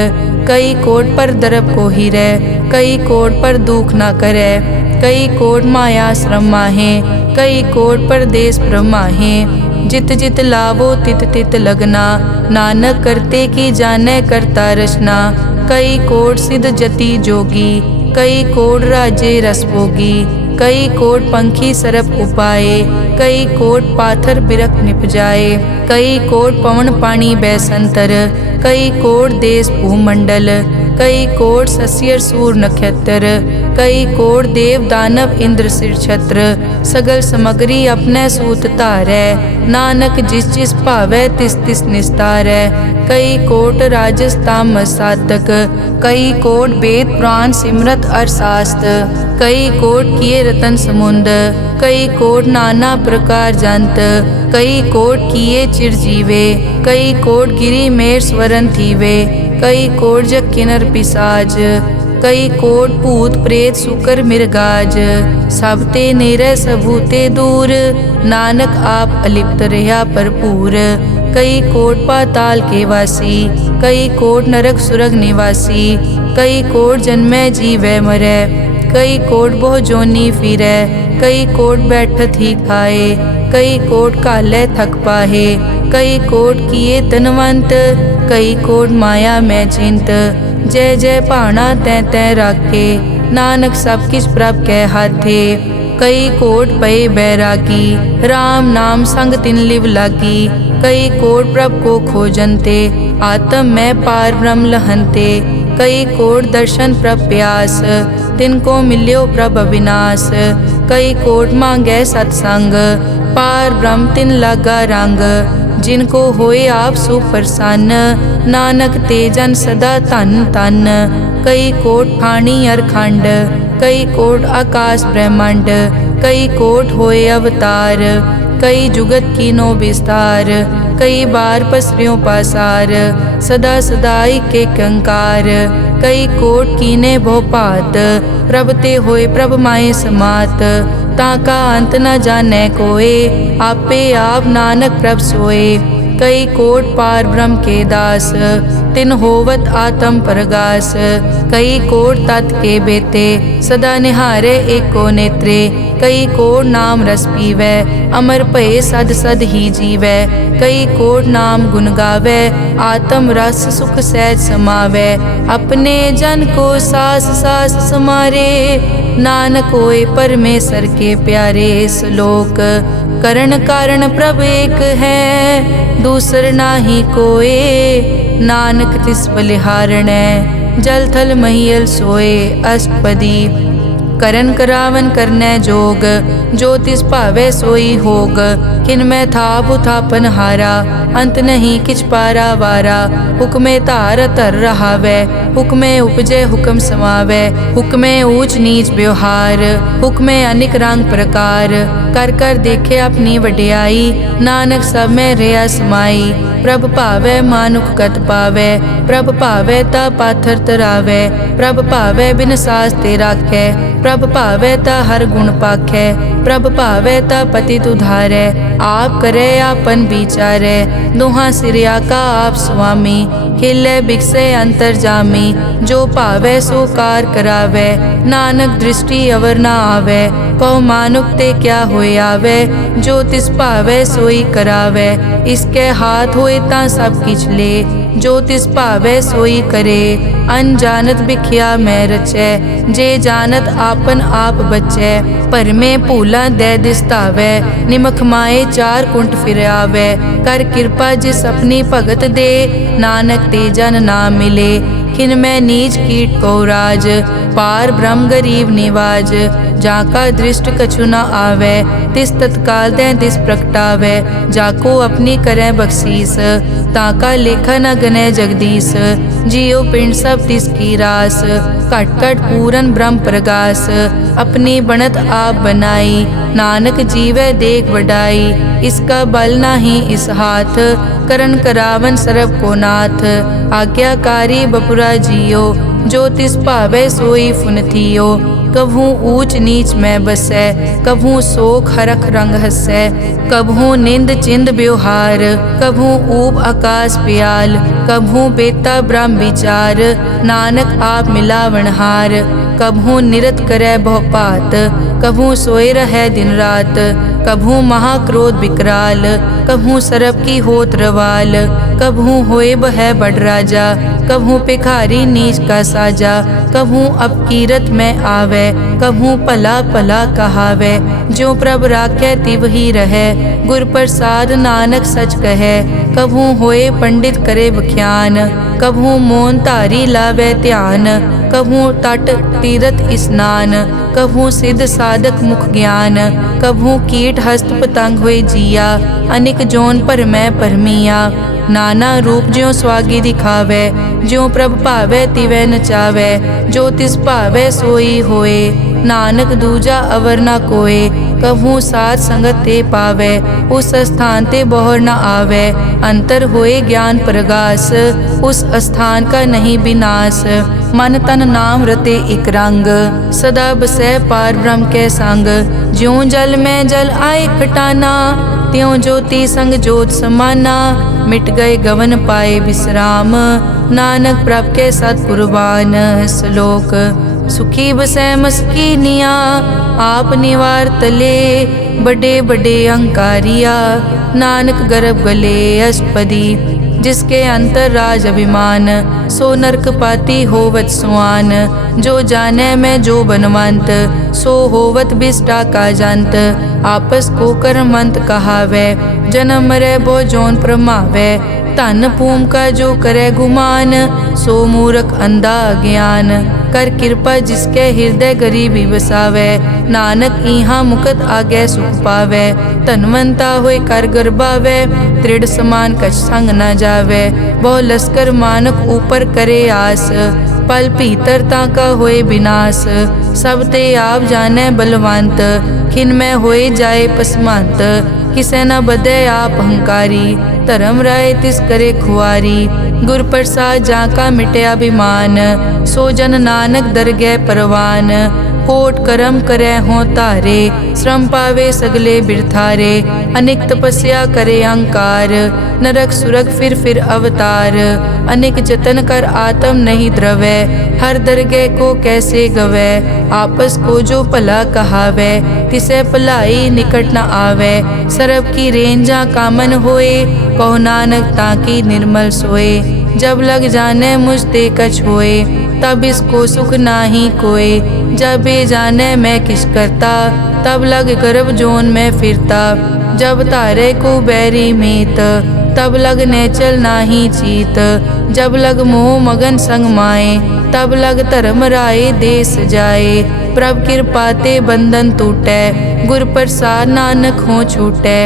कई कोट पर दरब को हिरै, कई कोट पर दुख न करै। कई कोट माया श्रम माहे, कई कोट परदेश ब्रह्माहे। जित जित लावो तित तित लगना, नानक करते की जानै करता रचना। कई कोट सिद्ध जति जोगी, कई कोट राजे रस भोगी। कई कोट पंखी सरप उपाए, कई कोट पाथर बिरख निप जाए। कई कोट पवन पानी बैसंतर, कई कोट देश भूमंडल। कई कोट सस्यर सूर नक्षत्र, कई कोट देव दानव इंद्र सिर छत्र। सगल समग्री अपने सूत धारै, नानक जिस जिस भावै तिस तिस निस्तारै। कई कोट राजस तामस साधक, कई कोट वेद पुराण सिमरत अरशास्त्र। कई कोट किए रतन समुंद, कई कोट नाना प्रकार जंत। कई कोट किए चिरजीवे, कई कोट गिरी मेर स्वरन थीवे। कई कोट जग किनर पिसाज, कई कोट भूत प्रेत सुकर मिर्गाज, सब ते नेरे सबूते दूर, नानक आप अलिप्त रहा भरपूर। कई कोट पाताल के वासी, कई कोट नरक सुरग निवासी, कई कोट जन्मै जीवै मरै, कई कोट बहु जोनी फिरै, कई कोट बैठत ही खाए, कई कोट काले थक पाहे, कई कोट किए तनवंत, कई कोट माया मैं चिंत। जय जय भाना तै तै राखे, नानक सब किछ प्रभ कै हाथे। कई कोट पए बैरागी, राम नाम संग तिन लिव लागी, कई कोट प्रभ को खोजनते, आत्म में पार ब्रह्म लहनते। कई कोट दर्शन प्रभ प्यास, तिनको मिल्यो प्रभ अविनाश, कई कोट मांगै सतसंग, पार ब्रह्म तिन लागा रंग। जिनको होए आप सुप्रसन्न, नानक ते जन सदा धन धन। कई कोट ठाणी अरखंड, कई कोट आकाश ब्रह्मांड, कई कोट होए अवतार, कई जुगत कीनो विस्तार। कई बार पसरियों पासार, सदा सदाई के कंकार। कई कोट कीने भोपात, प्रभ ते होए प्रभ माए समात। ताका अंत न जाने कोए, आपे आप नानक प्रभ सोए। कई कोट पार ब्रह्म के दास, तिन होवत आत्म परगास। कई कोट तत् के बेते, सदा निहारे एको नेत्रे। कई कोट नाम रस पीवै, अमर भये सद सद ही जीवै। कई कोट नाम गुण गावै, आत्म रस सुख सहज समावै। अपने जन को सास सास समारे, नानक होए परमेश्वर के प्यारे। श्लोक करण कारण प्रभ एक है, दूसर नाही कोए, नानक तिस बलिहारणै। जल थल महियल सोए अष्टपदी, करन करावन करनै जोग। जो तिस भावै सोई होग, किन में थाप उथापन हारा। अंत नहीं किछ पारा वारा, हुक्मे धार धर रहावै। हुक्मे उपजे हुक्म समावै, हुक्मे ऊंच नीच व्यवहार। हुक्मे अनिक रंग प्रकार, कर कर देखे अपनी वड्याई। नानक सब में रहा समाई, प्रभ भावै मानुख गत पावै। प्रभ भावै ता पाथर तरावै, प्रभ भावै बिन सास ते राखै। प्रभ भावै ता हर गुण पाखै, प्रभ भावै ता पतित उधारै। आप करे आपन विचारै, दोहां सिरिया का आप स्वामी। हिले बिकसे अंतर जामी, जो भावै सो कार करावै। नानक दृष्टि अवर ना आवै, कहो मानुक ते क्या होए आवे। जो तिस भावै सोई करावै, इसके हाथ होए ता सब किछ ले। जो तिस भावै सोई करे, अनजानत बिखिया मैं रचै। जे जानत आपन आप बचै, भरमे भूला दे दिसतावै। निमख माए चार कुंट फिर आवै, कर कृपा जिस अपनी भगत दे। नानक ते जन ना मिले, खिन मैं नीच कीट को राज। पार ब्रह्म गरीब निवाज, जाका दृष्ट कछु न आवे। तिस तत्काल दे दिस प्रगटावे, जाको अपनी करे बख्शीस। ताका लेखा न गने जगदीश, जियो पिंड सब तिस की रास। कट कट पूरन ब्रह्म प्रगास, अपनी बनत आप बनाई। नानक जीवे देख बढ़ाई, इसका बल नाही इस हाथ। करन करावन सरब को नाथ, आज्ञाकारी बपुरा जियो। जो तिस भावै सोई फुन थियो, कभू ऊंच नीच में बसै। कभू शोक हरख रंग हसै, कभू निंद चिंद व्यवहार। कभू ऊब आकाश प्याल, कभू बेता ब्रह्म विचार। नानक आप मिलावनहार, कभू निरत करे बहुपात। कभू सोए रहे दिन रात, कभू महाक्रोध विकराल। कभू सरब की होत रवाल, कभू होए बह बड़ राजा। कभू भिखारी नीच का साजा, कभू अपकीरत में आवे। कभू भला भला कहावे, जो प्रभ राखे तिव ही रहे। गुर प्रसाद नानक सच कहे, कभू होए पंडित करे बख्यान। कभू मौन धारी लावे ध्यान, कभू तट तीरथ स्नान। कभू सिद्ध साधक मुख ज्ञान, कभू कीट हस्त पतंग होए जिया। अनिक जोन पर मैं परमिया, नाना रूप ज्यों स्वागी दिखावे। ज्यों प्रभ भावे तिवै नचावे, जो तिस भावे सोई होए। नानक दूजा अवर ना कोए, कभू साथ संगत ते पावै, उस स्थान ते बौर न आवै। अंतर होए ज्ञान प्रगास, उस स्थान का नहीं विनाश। मन तन नाम रते एक रंग, सदा बसै पार ब्रह्म के संग। ज्यों जल में जल आए खटाना, त्यों ज्योति संग ज्योत समाना। मिट गए गवन पाए विश्राम, नानक प्रभ के सतपुरबान। श्लोक। सुखी बसै मस्कीनिया, आप निवार तले। बड़े बड़े अहंकारिया, नानक गर्भ गले अष्टपदी। जिसके अंतर राज अभिमान, सो नरक पाती होवत सुआन। जो जाने में जो बनवंत, सो होवत बिष्टा का जंत। आपस को कर्मंत कहावै, जन्म मरै बो जोन प्रमावै। धन भूम का जो करे गुमान, सो मूर्ख अंधा ज्ञान। कर कृपा जिसके हृदय गरीबी बसावै, नानक इहाँ मुकत आगे सुख पावै। धनवंता होए कर गर्बावै, दृढ़ समान कछ संग न जावै। बहु लश्कर मानक ऊपर करे आस, पल भीतरता का होए विनाश। सब ते आप जाने बलवंत, खिन में होए जाए पसमंत। किसे न बदे आप अहंकारी, धर्म राय तिस करे खुआरी। गुर प्रसाद जाका मिटे अभिमान, सो जन नानक दरगह परवान। कोट करम करे हों तारे, श्रम पावे सगले बिरथारे। अनेक तपस्या करे अहंकार, नरक सुरग फिर अवतार। अनेक जतन कर आत्म नहीं द्रवै, हर दरगह को कैसे गवै। आपस को जो भला कहावै, तिसे भलाई निकट न आवै। सरब की रेंजा कामन होए, कहो नानक ताकि निर्मल सोए। जब लग जाने मुझ ते कछ होए, तब इसको सुख नाही कोय। जब ये जाने मैं किस करता, तब लग गर्भ जोन में फिरता। जब तारे को बैरी मीत, तब लग नेचल नाही चीत। जब लग मोह मगन संग माए, तब लग धर्म राय देश जाए। प्रभ कृपा ते बंधन टूटै, गुर प्रसाद नानक हो छूटै।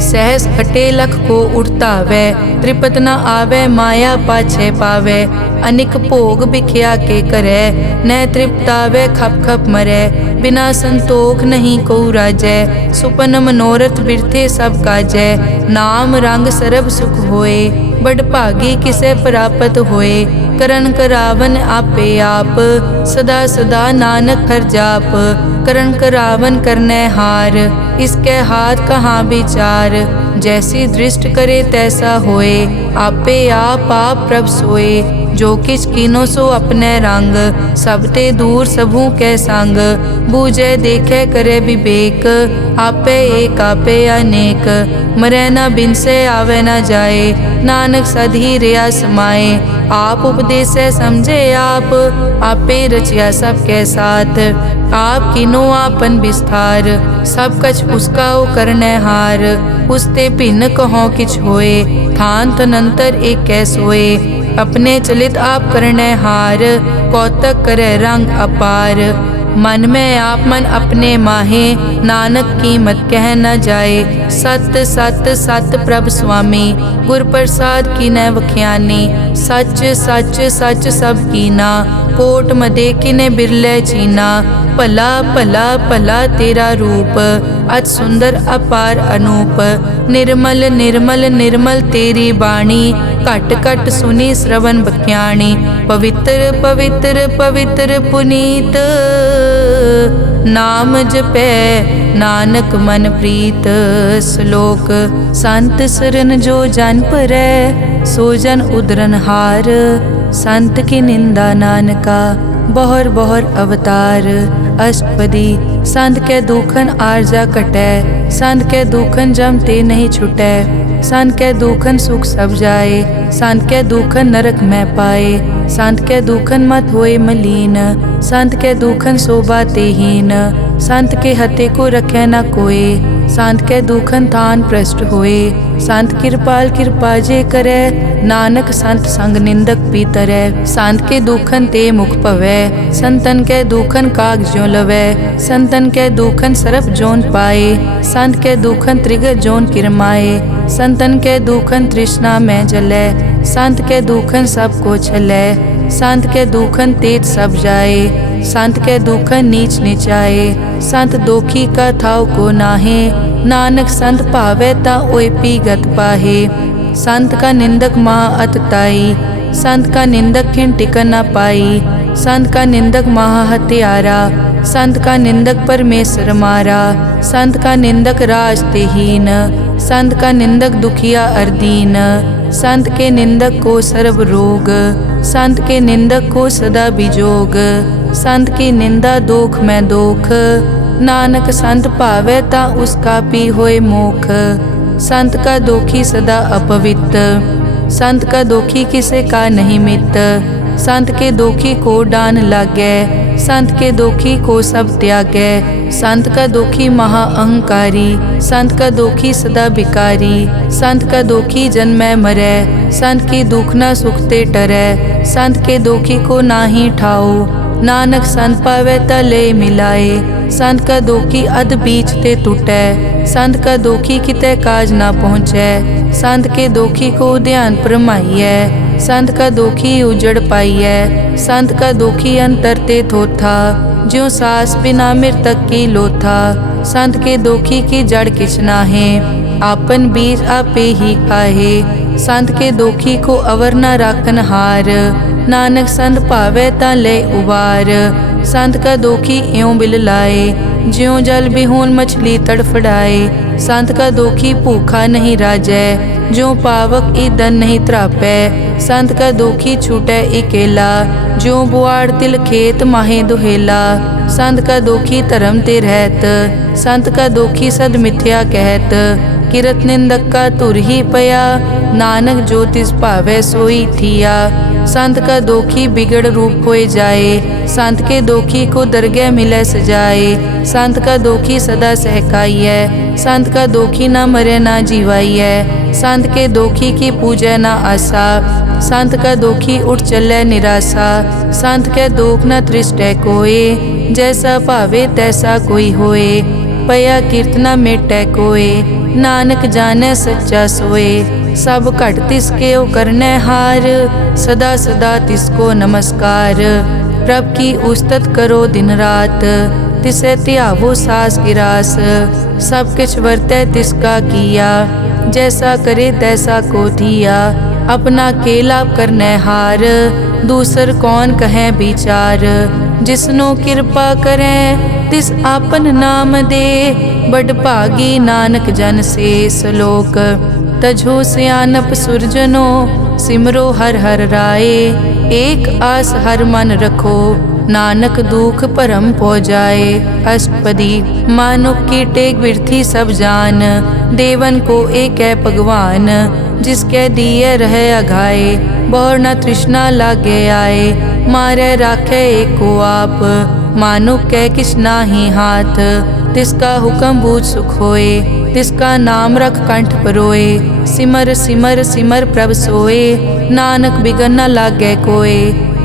सहस खटे लख को उठतावै, त्रिपत न आवे माया पाछे पावे। अनिक भोग बिख्या के करे, न तृप्तावे खप खप मरै। बिना संतोख नहीं को राजै, सुपन मनोरथ बिरथे सब काजै। नाम रंग सरब सुख होए, बड़ भागी किसे प्राप्त होए। करन करावन आपे आप, सदा सदा नानक हर जाप। करन करावन करने हार, इसके हाथ कहाँ विचार। जैसी दृष्ट करे तैसा होए, आपे आप प्रभ सोए। जो किछ कीनो सो अपने रंग, सब ते दूर सबू के संग। बूझे देखे करे विवेक, आपे एक आपे अनेक। मरै न बिन से आवे न जाए, नानक सधी रिया समाए। आप उपदेश समझे आप, आपे रचिया सबके साथ। आप किनो आपन विस्तार, सब कछ उसका ओ करने हार। उसते भिन्न कहो किछ होए, थान तनंतर एक कैस होए। अपने चलित आप करने हार, कौतक करे रंग अपार। मन में आप मन अपने माहे, नानक कीमत कह न जाए। सत सत सत प्रभ स्वामी, गुर प्रसाद की न वख्यानी। सच सच सच सब कीना, कोट मदे किने बिरले चीना। भला भला भला तेरा रूप, अति सुंदर अपार अनूप। निर्मल निर्मल निर्मल तेरी बाणी, घट घट सुनी श्रवण बख्याणी। पवित्र पवित्र पवित्र पुनीत, नाम जपै नानक मन प्रीत। श्लोक। संत सरन जो जन परै, सो जन उदरन हार। संत की निंदा नानका, बहर बहर अवतार। अष्टपदी। संत के दुखन आरजा कटै, संत के दुखन जम ते नहीं छुटै। संत के दुखन सुख सब जाए, संत के दुखन नरक में पाए। संत के दुखन मत होए मलीन, संत के दुखन शोभा ते हीन। संत के हते को रखे न कोय, संत के दुखन थान भ्रष्ट होए। संत कृपाल कृपा जे करे, नानक संत संग निंदक पीतरै। संत के दुखन ते मुख पवै, संतन के दुखन काग ज्यों लवै। संतन के दुखन सरप जोन पाए, संत के दुखन त्रिगत जोन किरमाए। संतन के दुखन तृष्णा में जलै, संत के दुखन सब को छलै। संत के दुखन तेज सब जाए, संत के दुखन नीच निचाए। संत दोखी का थाव को नाहे, नानक संत भावे ता ओए पीगत पाहे। संत का निंदक महा अतताई, संत का निंदक खिन टिकन न पाई। संत का निंदक महा हत्यारा, संत का निंदक परमेश्वर मारा। संत का निंदक राज तेहीन, संत का निंदक दुखिया अर्दीन। संत के निंदक को सर्व रोग, संत के निंदक को सदा बिजोग। संत की निंदा दोख में दोख, नानक संत भावे ता उसका पी होए मोख। संत का दोखी सदा अपवित्र, संत का दोखी किसे का नहीं मित। संत के दोखी को डान लागे, संत के दोखी को सब त्यागे। संत का दोखी महा अहंकारी, संत का दोखी सदा बिकारी। संत का दोखी जन्मै मरै, संत की दुख न सुखते टरै। संत के दोखी को नाही ठाओ, नानक संत पावे ता ले मिलाए। संत का दोखी अध बीच ते टूटै, संत का दोखी किते काज ना पहुँचै। संत के दोखी को ध्यान परमाइयै, संत का दोखी उजड़ पाइयै। संत का दोखी अंतर ते थोथा, ज्यों सास बिना मृतक की लोथा। संत के दोखी की जड़ किछ नाहे, आपन बीज आपे ही खाहे। संत के दोखी को अवर न राखन हार, नानक संत भावे ता ले उबार। संत का दोखी इयों बिल लाए, ज्यों जल बिहून मछली तड़फड़ाए। संत का दोखी भूखा नहीं राजै, ज्यों पावक ईंधन नहीं त्रापै। संत का दोखी छूटै इकेला, ज्यों बुआड़ तिल खेत माहे दुहेला। संत का दोखी धर्म ते रहत, संत का दोखी सद मिथ्या कहत। किरत निंदक का तुर ही पया, नानक जो तिस भावै सोई थिया। संत का दोखी बिगड़ रूप होए जाए, संत के दोखी को दरगह मिलै सजाए। संत का दोखी सदा सहकाइयै, संत का दोखी ना मरे ना जीवाइयै। संत के दोखी की पूजै ना आसा, संत का दोखी उठ चलै निराशा। संत के दोख न तृष्टै कोय, जैसा भावे तैसा कोई होए। पया कीर्तना मेटै कोय, नानक जाने सच्चा सोए। सब घट तिसके ओ करनै हार, सदा सदा तिसको नमस्कार। प्रभ की उस्तत करो दिन रात, तिसे त्यावो सास गिरास। सब किछ वर्तै तिसका किया, जैसा करे तैसा को दिया। अपना केला करनै हार, दूसर कौन कहे विचार। जिसनो कृपा करे तिस आपन नाम दे, बड़ भागी नानक जन से सलोक। तजो सियानप सुरजनो, सिमरो हर हर राय। एक आस हर मन रखो, नानक दुख परम पो जाए। अष्टपदी मानुक की टेक बिरथी सब जान, देवन को एक है भगवान। जिसके दिए रहे अघाए, बहुर न तृष्णा लागे आए। मारे राखे एको आप, मानुक के किछ नाही हाथ। तिसका हुक्म बूझ सुख होए, तिसका नाम रख कंठ परोए। सिमर सिमर सिमर प्रभ सोए, नानक बिगन न लागे कोय।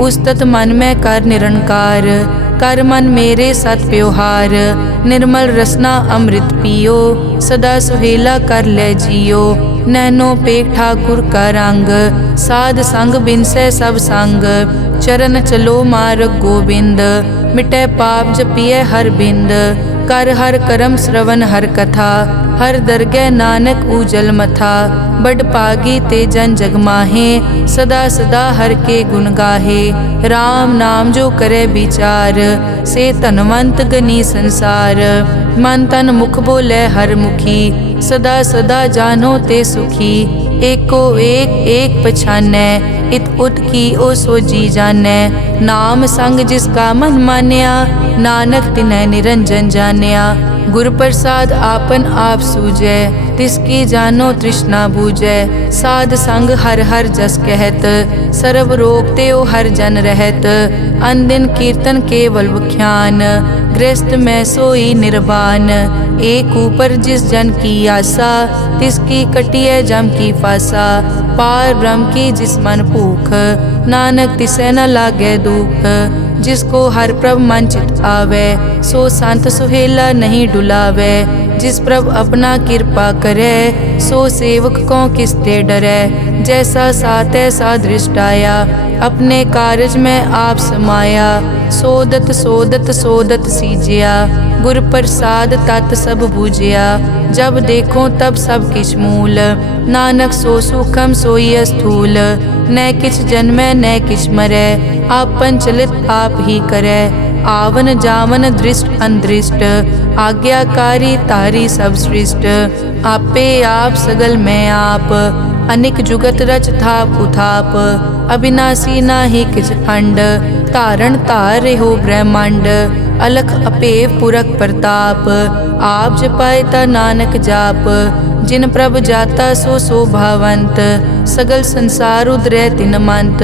उस्तत मन में कर निरंकार, कर मन मेरे सत प्योहार। निर्मल रसना अमृत पियो, सदा सुहेला कर ले जियो। नैनो पेख ठाकुर का रंग, साध संग बिनसे सब संग। चरण चलो मार्ग गोबिंद, मिटे पाप जपिए हर बिंद। कर हर करम श्रवण हर कथा, हर दरगह नानक उजल मथा। बड़ पागी ते जन जग माहे, सदा सदा हर के गुण गाहे। राम नाम जो करे विचार, से धनवंत गनी संसार। मन तन मुख बोले हर मुखी, सदा सदा जानो ते सुखी। एको एक एक पछानै, इत उत की ओ सोजी जानै। नाम संग जिसका मन मान्या, नानक तिन्है निरंजन जान्या। गुर प्रसाद आपन आप सूझै, तिसकी जानो तृष्णा बूझै। साध संग हर हर जस कहत, सर्व रोग त्यो हर जन रहत। अनदिन कीर्तन केवल बख्यान, गृहस्थ में सोई निर्वाण। एक ऊपर जिस जन की आशा, तिसकी कटिए जम की फासा। पार ब्रह्म की जिस मन भूख, नानक तिसे न लागे दुख। जिसको हर प्रभ मन चित आवे, सो संत सुहेला नहीं डुलावे। जिस प्रभ अपना कृपा करे, सो सेवक को किसते डरे। जैसा सात ऐसा दृष्ट आया, अपने कारज में आप समाया। सोदत सोदत सोदत सीजिया, गुर प्रसाद तत् सब बूझिया। जब देखो तब सब किछ मूल, नानक सो सूखम सोई स्थूल। न किछ जन्मै न किछ मरै, आपन चलित आप ही करे। आवन जावन दृष्ट अनदृष्ट, आज्ञाकारी तारी सब सृष्ट। आपे आप सगल में आप, अनिक जुगत रच थाप उथाप। अविनाशी नाहि किछ खंड, धारण धार हो ब्रह्मांड। अलख अपेव पुरख प्रताप, आप जपाए ता नानक जाप। जिन प्रभ जाता सो शोभावंत, सगल संसार उदरै तिन मंत।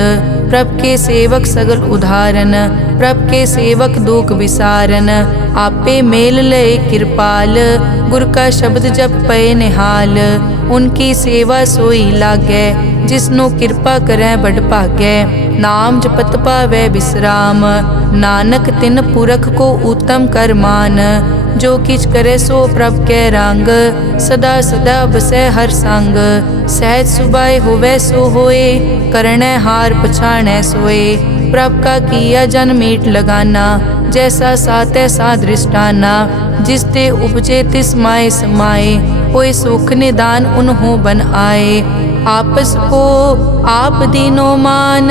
प्रभ के सेवक सगल उदाहरण, प्रभ के सेवक दुख विसारन। आपे मेल लय कृपाल, गुर का शब्द जप पए निहाल। उनकी सेवा सोई लागै, जिसनो कृपा करै बड़ भागै। नाम जपत पावै विश्राम, नानक तिन पुरख को उत्तम कर मान। जो किछ करे सो प्रभ कै रंग, सदा सदा बसै हर संग। सहज सुभाए होवै सो होए, करणै हार पछाणै सोए। प्रभ का किया जन मीट लगाना, जैसा सातै सा दृष्टाना। जिस ते उपजे तिस माए समाए, कोई सुख निदान उन्हों बन आए। आपस को आप दीनो मान,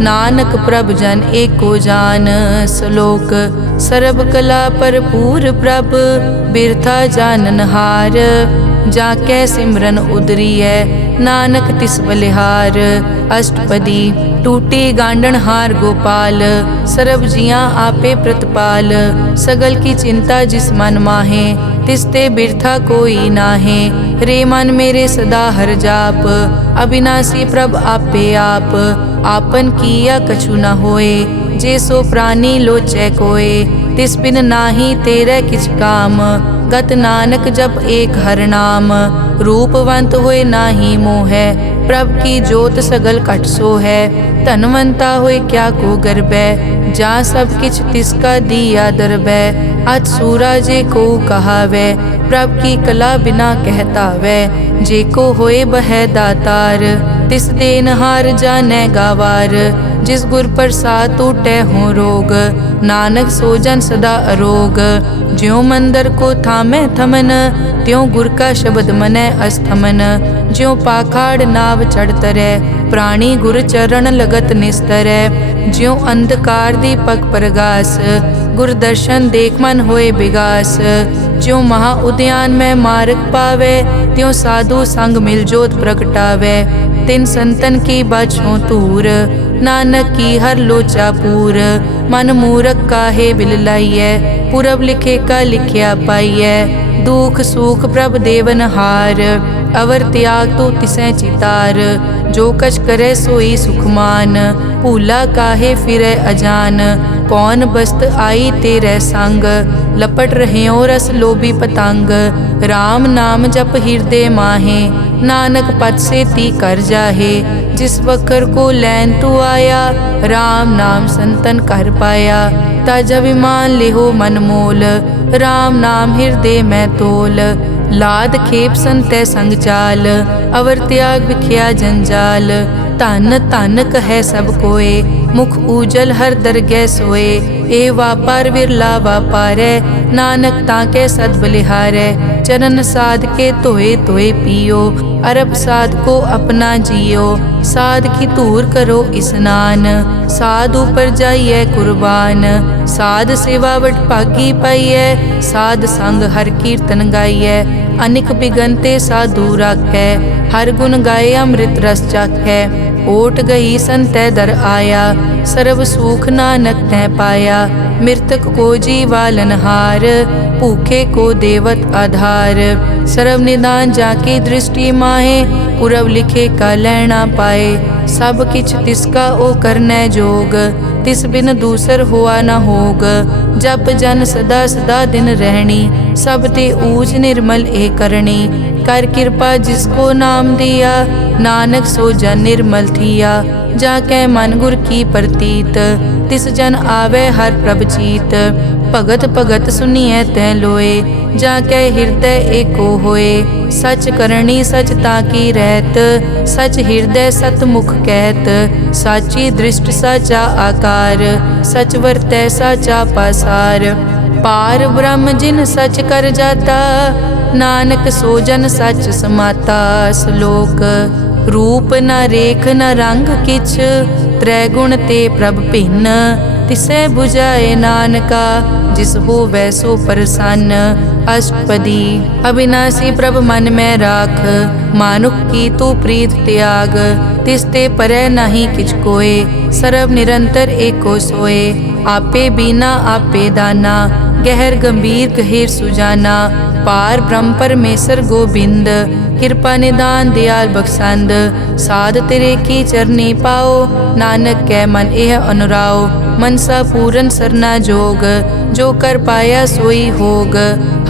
नानक प्रभ जन एको जान। श्लोक सर्ब कला भरपूर प्रभ, बिरथा जानन हार। जाकै सिमरन उदरी है, नानक तिस बलिहार। अष्टपदी टूटी गांडन हार गोपाल, सर्ब जियां आपे प्रतिपाल। सगल की चिंता जिस मन माहे, तिसते बिरथा कोई नाहे। रे मन मेरे सदा हर जाप, अविनाशी प्रभ आपे आप। आपन किया कछु न होए, जे सो प्राणी लोचै कोय। तिस बिन नाही तेरे किछ काम, गत नानक जप एक हर नाम। रूपवंत होए नाही मोहै, प्रभ की जोत सगल कट सो है। धनवंता होए क्या को गर्बै, जा सब किछ तिसका दिया दरबै। अत सूरा जे को कहावै, प्रभ की कला बिना कहतावै। जे को होए बह दातार, तिस देनहार जानै गावार। जिस गुर प्रसाद टूटै हो रोग, नानक सो जन सदा अरोग। ज्यों मंदिर को थामै थमन, त्यों गुर का शब्द मनै अस्थमन। ज्यों पाखाड़ नाव चढ़ तरै, प्राणी गुर चरण लगत निस्तरै। ज्यों अंधकार दीपक प्रगास, गुर दर्शन देख मन होए विगास। ज्यों महा उद्यान में मार्ग पावे, त्यों साधु संग मिल जोत प्रगटावे। तिन संतन की बाछों तूर, नानक की हर लोचा पूर। मन मूरख काहे बिल लाइयै, पुरब लिखे का लिखिया पाइयै। दुख सुख प्रभ देवन हार, अवर त्याग तो तिसै चितार। जो कछ करे सोई सुखमान, भूला काहे फिरै अजान। कौन बस्त आई तेरे संग, लपट रहे रस लोभी पतंग। राम नाम जप हृदय माहे, नानक पद से ती कर जाहे। जिस वकर को लैन तू आया, राम नाम संतन कर पाया। ताजा विमान लेहो मन मोल, राम नाम हृदय में तोल। लाद खेप संतै संग चाल, अवर त्याग बिख्या जंजाल। धन धन कहे सब कोय, मुख उजल हर दरगह सोए। ए वापार विरला वापारै, नानक ताके सद बलिहारै। चरण साध के धोए धोए पियो, अरब साध को अपना जियो। साध की धूर करो स्नान, साध ऊपर जाइए कुर्बान। साध सेवा वट भागी पाइयै, साध संग हर कीर्तन गाइयै। अनिक बिगनते साधु राखै, हर गुण गाए अमृत रस चाखै। ओट गई संतै दर आया, सर्व सुख नानक तै पाया। मृतक को जीवालन हार, भूखे को देवत आधार। सर्व निदान जाकी दृष्टि माहे, पुरब लिखे का लैना पाए। सब किछ तिसका ओ करनै जोग, तिस बिन दूसर हुआ न होग। जप जन सदा सदा दिन रहनी, सब ते ऊज निर्मल ए करनी। कर कृपा जिसको नाम दिया, नानक सो जन निर्मल थिया। जाकै मन गुर की प्रतीत, तिस जन आवे हर प्रभ चीत। भगत भगत सुनिए तै लोए, जाके हृदय एको होए। सच करनी सच ताकी रहत, सच हृदय सत मुख कहत। साची दृष्ट साचा आकार, सच वरतै साचा पासार। पार ब्रह्म जिन सच कर जाता, नानक सो जन सच समाता। श्लोक। रूप न रेख न रंग किछ, त्रैगुण ते प्रभ भिन्न। तिसै बुझाए नानका, जिस होवै सो प्रसन्न। अष्टपदी। अविनाशी प्रभ मन में राख, मानुख की तू प्रीत त्याग। तिस ते परै नहीं किछ कोय, सर्व निरंतर एको सोए। आपे बीना आपे दाना, गहर गंभीर गहीर सुजाना। पार ब्रह्म परमेश्वर गोबिंद, कृपा निदान दयाल बख्शंद। साध तेरे की चरनी पाओ, नानक कै मन एह अनुराओ। मनसा पूरन सरना जोग, जो कर पाया सोई होग।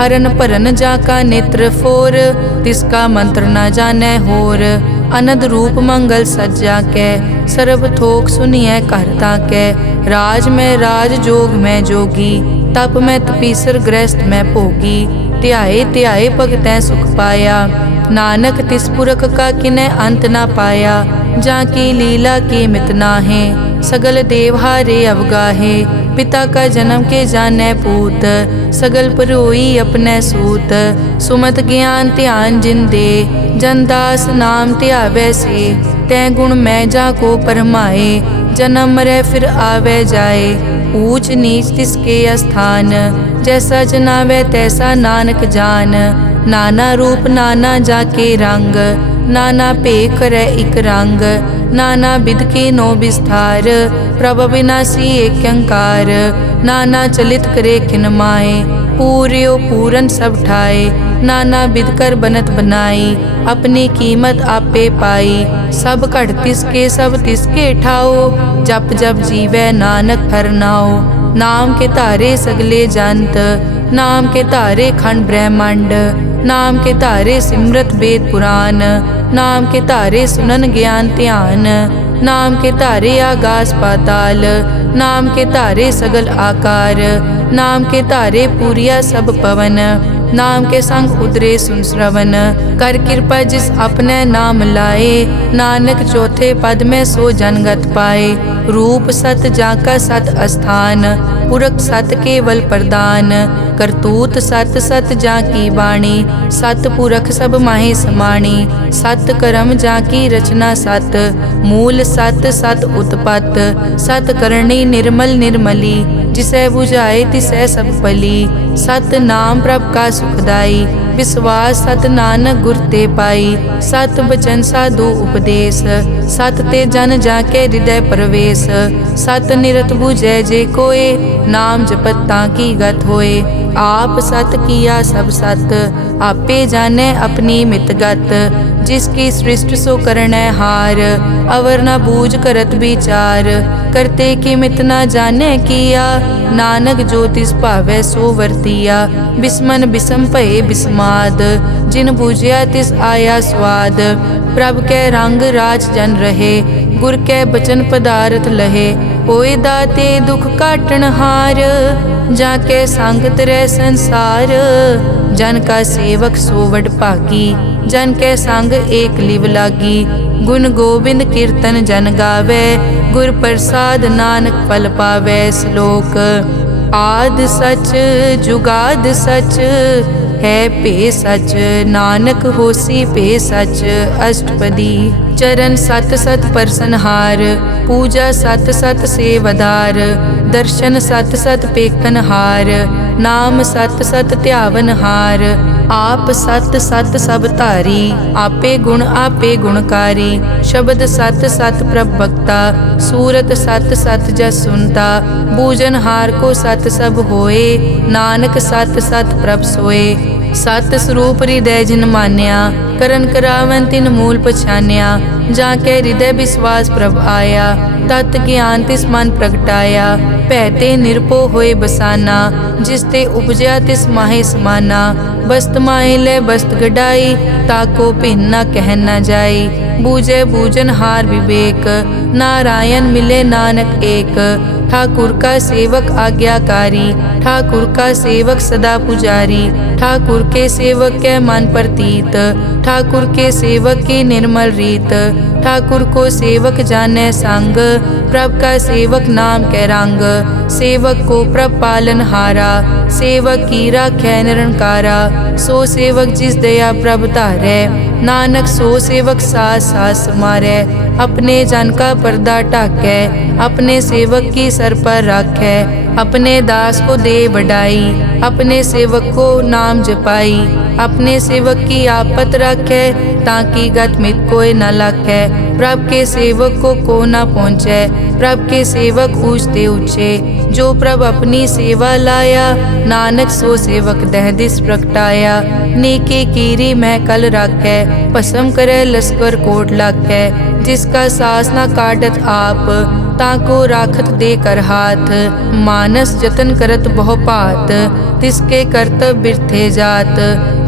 हरन भरन जाका नेत्र फोर, तिसका मंत्र न जानै होर। अनद रूप मंगल सज्जा कै, सर्व थोक सुनिए करता कै। राज में राज जोग में जोगी, तप में तपीसर गृहस्थ में भोगी। ध्याए ध्याए भगतै सुख पाया, नानक तिस पुरख का किनै अंत ना पाया। जाकी लीला की मित नाहे, सगल देवहारे अवगाहे। पिता का जन्म के जानै पूत, सगल परोई अपने सूत। सुमत ज्ञान ध्यान जिन दे, जनदास नाम ध्यावै से। तै गुण मैं जाको परमाए, जन्म मरै फिर आवे जाए। ऊंच नीच तिसके स्थान, जैसा जनावे तैसा नानक जान। नाना रूप नाना जाके रंग, नाना भेख करे इक रंग। नाना बिध के नो विस्तार, प्रभ विनाशी एक अंकार। नाना चलित करे किन माए, पूर्यो पूरन सब ठाए। नाना बिध कर बनत बनाई, अपनी कीमत आपे पाई। सब घट तिसके सब तिसके ठाओ, जप जप जीवै नानक हर नाओ। नाम के तारे सगले जंत, नाम के तारे खंड ब्रह्मांड। नाम के तारे सिमरत वेद पुराण, नाम के तारे सुनन ज्ञान ध्यान। नाम के तारे आकाश पाताल, नाम के तारे सगल आकार। नाम के तारे पूरिया सब पवन, नाम के संग उतरे सुन श्रवण। कर कृपा जिस अपने नाम लाए, नानक चौथे पद में सो जनगत पाए। रूप सत जाका सत अस्थान, पुरख सत केवल प्रदान। करतूत सत सत जाकी वाणी, सत पुरख सब माहे समाणी। सत कर्म जाकी रचना सत, मूल सत सत उत्पत। सत करणी निर्मल निर्मली, जिसे बुझाए तिसै सब पली। सत नाम प्रभ का सुखदाई, विश्वास सत नानक गुर ते पाई। सत बचन साधु उपदेश, सत ते जन जाके हृदय प्रवेश। सत निरत बुझै जे कोय, नाम जपत ताकी गत होए। आप सत किया सब सत, आपे जाने अपनी मित गत। जिसकी सृष्टि सो करनै हार, अवर न बूझ करत विचार। करते की मित न जाने किया, नानक जो तिस भावै सो वर्तिया। बिस्मन बिसम भये बिस्माद, जिन बूझिया तिस आया स्वाद। प्रभ कै रंग राज जन रहे, गुर कै बचन पदारथ लहे। होए दाते दुख काटन हार, जाके संग तरै संसार। जन का सेवक सो वड भागी, जन के संग एक लिव लागी। गुण गोबिंद कीर्तन जन गावे, गुर प्रसाद नानक फल पावे। श्लोक। आद सच जुगाद सच, है पे सच नानक होसी पे सच। अष्टपदी। चरण सत सत परसनहार, पूजा सत सत सेवदार। दर्शन सत सत पेखनहार, नाम सत सत ध्यावनहार। आप सत सत सब धारी, आपे गुण आपे गुणकारी। शब्द सत सत प्रभ भक्ता, सूरत सत सत जस सुनता। बूझनहार को सत सब होए, नानक सत सत प्रभ सोए। सत स्वरूप हृदय जिन मान्या, करन करावन तिन मूल पछान्या। जाके हृदय विश्वास प्रभ आया, तत् ज्ञान तिस मन प्रगटाया। भैते निरपो होए बसाना, जिस ते उपजया तिस माहे समाना। बस्त माहे ले बस्त गडाई, ताको भिन्न न कह न जाई। बूझे बूझन हार विवेक, नारायण मिले नानक एक। ठाकुर का सेवक आज्ञाकारी, ठाकुर का सेवक सदा पुजारी, ठाकुर के सेवक के मन प्रतीत, ठाकुर के सेवक की निर्मल रीत, ठाकुर को सेवक जाने संग, प्रभ का सेवक नाम के रंग, सेवक को प्रभ पालन हारा, सेवक की राखै निरंकारा, सो सेवक जिस दया प्रभ धारै, नानक सो सेवक सास सास समारै, अपने जन का पर्दा ढाकै, अपने सेवक की सर पर राखै, अपने दास को दे बढ़ाई, अपने सेवक को नाम जपाई, अपने सेवक की आपत राखै, ताकि गत मित कोई न लाखै, प्रभ के सेवक को न पहुँचै, प्रभ के सेवक ऊंचते ऊंचे, जो प्रभ अपनी सेवा लाया, नानक सो सेवक दह दिस प्रगटाया, नेके कीरी मह कल राखै, भस्म करे लश्कर कोट लाखै, जिसका सास न काटत आप, ताको राखत दे कर हाथ, मानस जतन करत बहु पात, तिसके करतब बिरथे जात,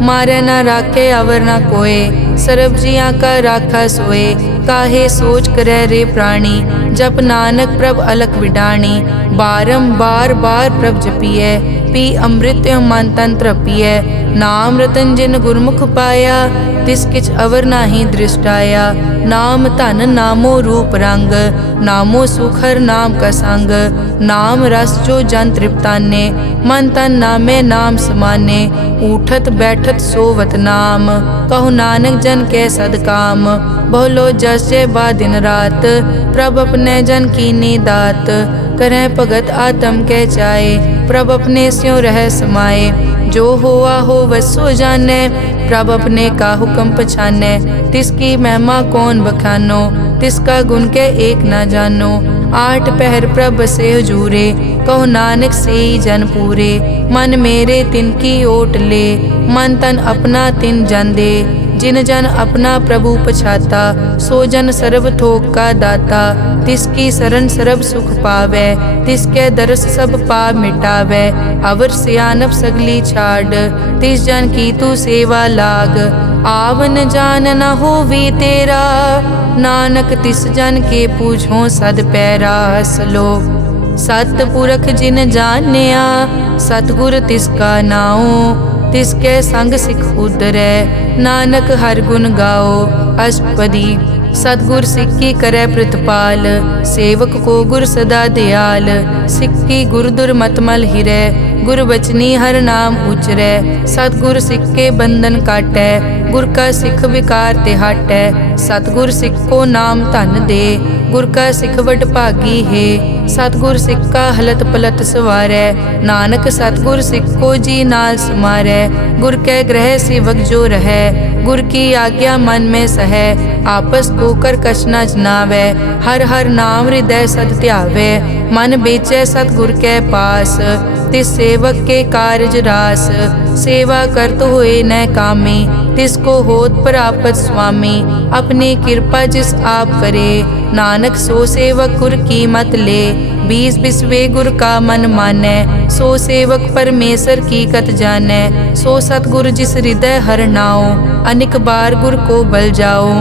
मारे न राखे अवर न कोय, सर्ब जिया का राखा सोए, काहे सोच करे रे प्राणी, जप नानक प्रभ अलख विडाणी, बारंबार बार प्रभ जपिए, पी अमृत मन तन तृपिए, नाम रतन जिन गुरमुख पाया, तिस किछ अवर नाही दृष्टाया, नाम धन नामो रूप रंग, नामो सुखर नाम का संग, नाम रस जो जन तृप्ताने, मन तन नामे नाम समाने, उठत बैठत सोवत नाम, कहु नानक जन के सदकाम, बहुलो जस जय बा दिन रात, प्रभ अपने जन कीनी दात, करें भगत आत्म के चाए, प्रभ अपने स्यों रह समाए, जो होआ हो वसो जाने, प्रभ अपने का हुक्म पछाने, तिसकी महिमा कौन बखानो, तिसका गुण के एक न जानो, आठ पहर प्रभ से हजूरे, कहो नानक से जन पूरे, मन मेरे तिनकी ओट ले, मन तन अपना तिन जन दे, जिन जन अपना प्रभु पछाता, सो जन सर्व थोक का दाता, तिसकी शरण सर्व सुख पावे, तिसके दरस सब पाप मिटावे, अवर सियानप सगली छाड़, तिस जन की तू सेवा लाग, आवन जान न होवी तेरा, नानक तिस जन के पूछो सद पैरा, सलोक सतपुरख जिन जानिया, सतगुर तिसका नाओ, तिसके संग सिख उतरै, नानक हर गुण गाओ, अष्टपदी सतगुर सिक्की करे प्रतिपाल, सेवक को गुर सदा दयाल, सिक्की गुर दुर्मतमल हिरै, गुर बचनी हर नाम उचरै, सतगुर सिक्के बंधन काटै, गुर का सिख विकार ते हटै, सतगुर सिख को नाम धन दे, गुर का सिख वड भागी है, सतगुर सिख का हलत पलत सवारै, नानक सतगुर सिख को जी नाल समारै, गुर के ग्रह सेवक जो रहै, गुर की आज्ञा मन में सहै, आपस को कर कछ न जनावै, हर हर नाम हृदय सद ध्यावै, मन बेचै सतगुर के पास, तिस सेवक के कारज रास, सेवा करत होए न कामी, तिसको होत प्रापत स्वामी, अपनी कृपा जिस आप करे, नानक सो सेवक गुर की मत ले, बीस बिसवे गुर का मन मानै, सो सेवक परमेश्वर की कत जानै, सो सतगुर जिस हृदय हर नाओ, अनिक बार गुर को बल जाओ,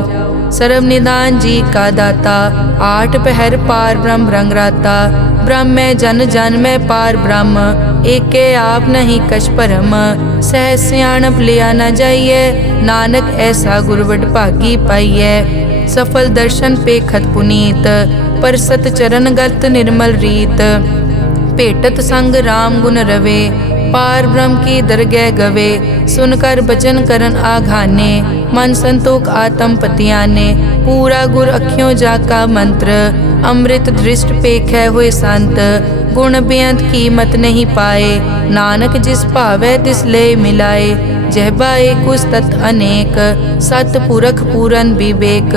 सर्व निदान जी का दाता, आठ पहर पार ब्रह्म रंगराता, ब्रह्म में जन जन में पार ब्रह्म, एके आप नहीं कछ परम, सह सियाणप लिया न जाइए, नानक ऐसा गुरवड भागी पाइए, सफल दर्शन पे खत पुनीत, पर सत चरण गत निर्मल रीत, भेटत संग राम गुण रवे, पार ब्रह्म की दरगह गवे, सुनकर बचन करन आघाने, मन संतोख आत्म पतियाने, पूरा गुर अखियों जाका मंत्र, अमृत दृष्ट पेखै हुए संत, गुण बेअंत कीमत नहीं पाए, नानक जिस भावै तिस ले मिलाए, जहबा एक उस तत् अनेक, सतपुरख पूरन विवेक,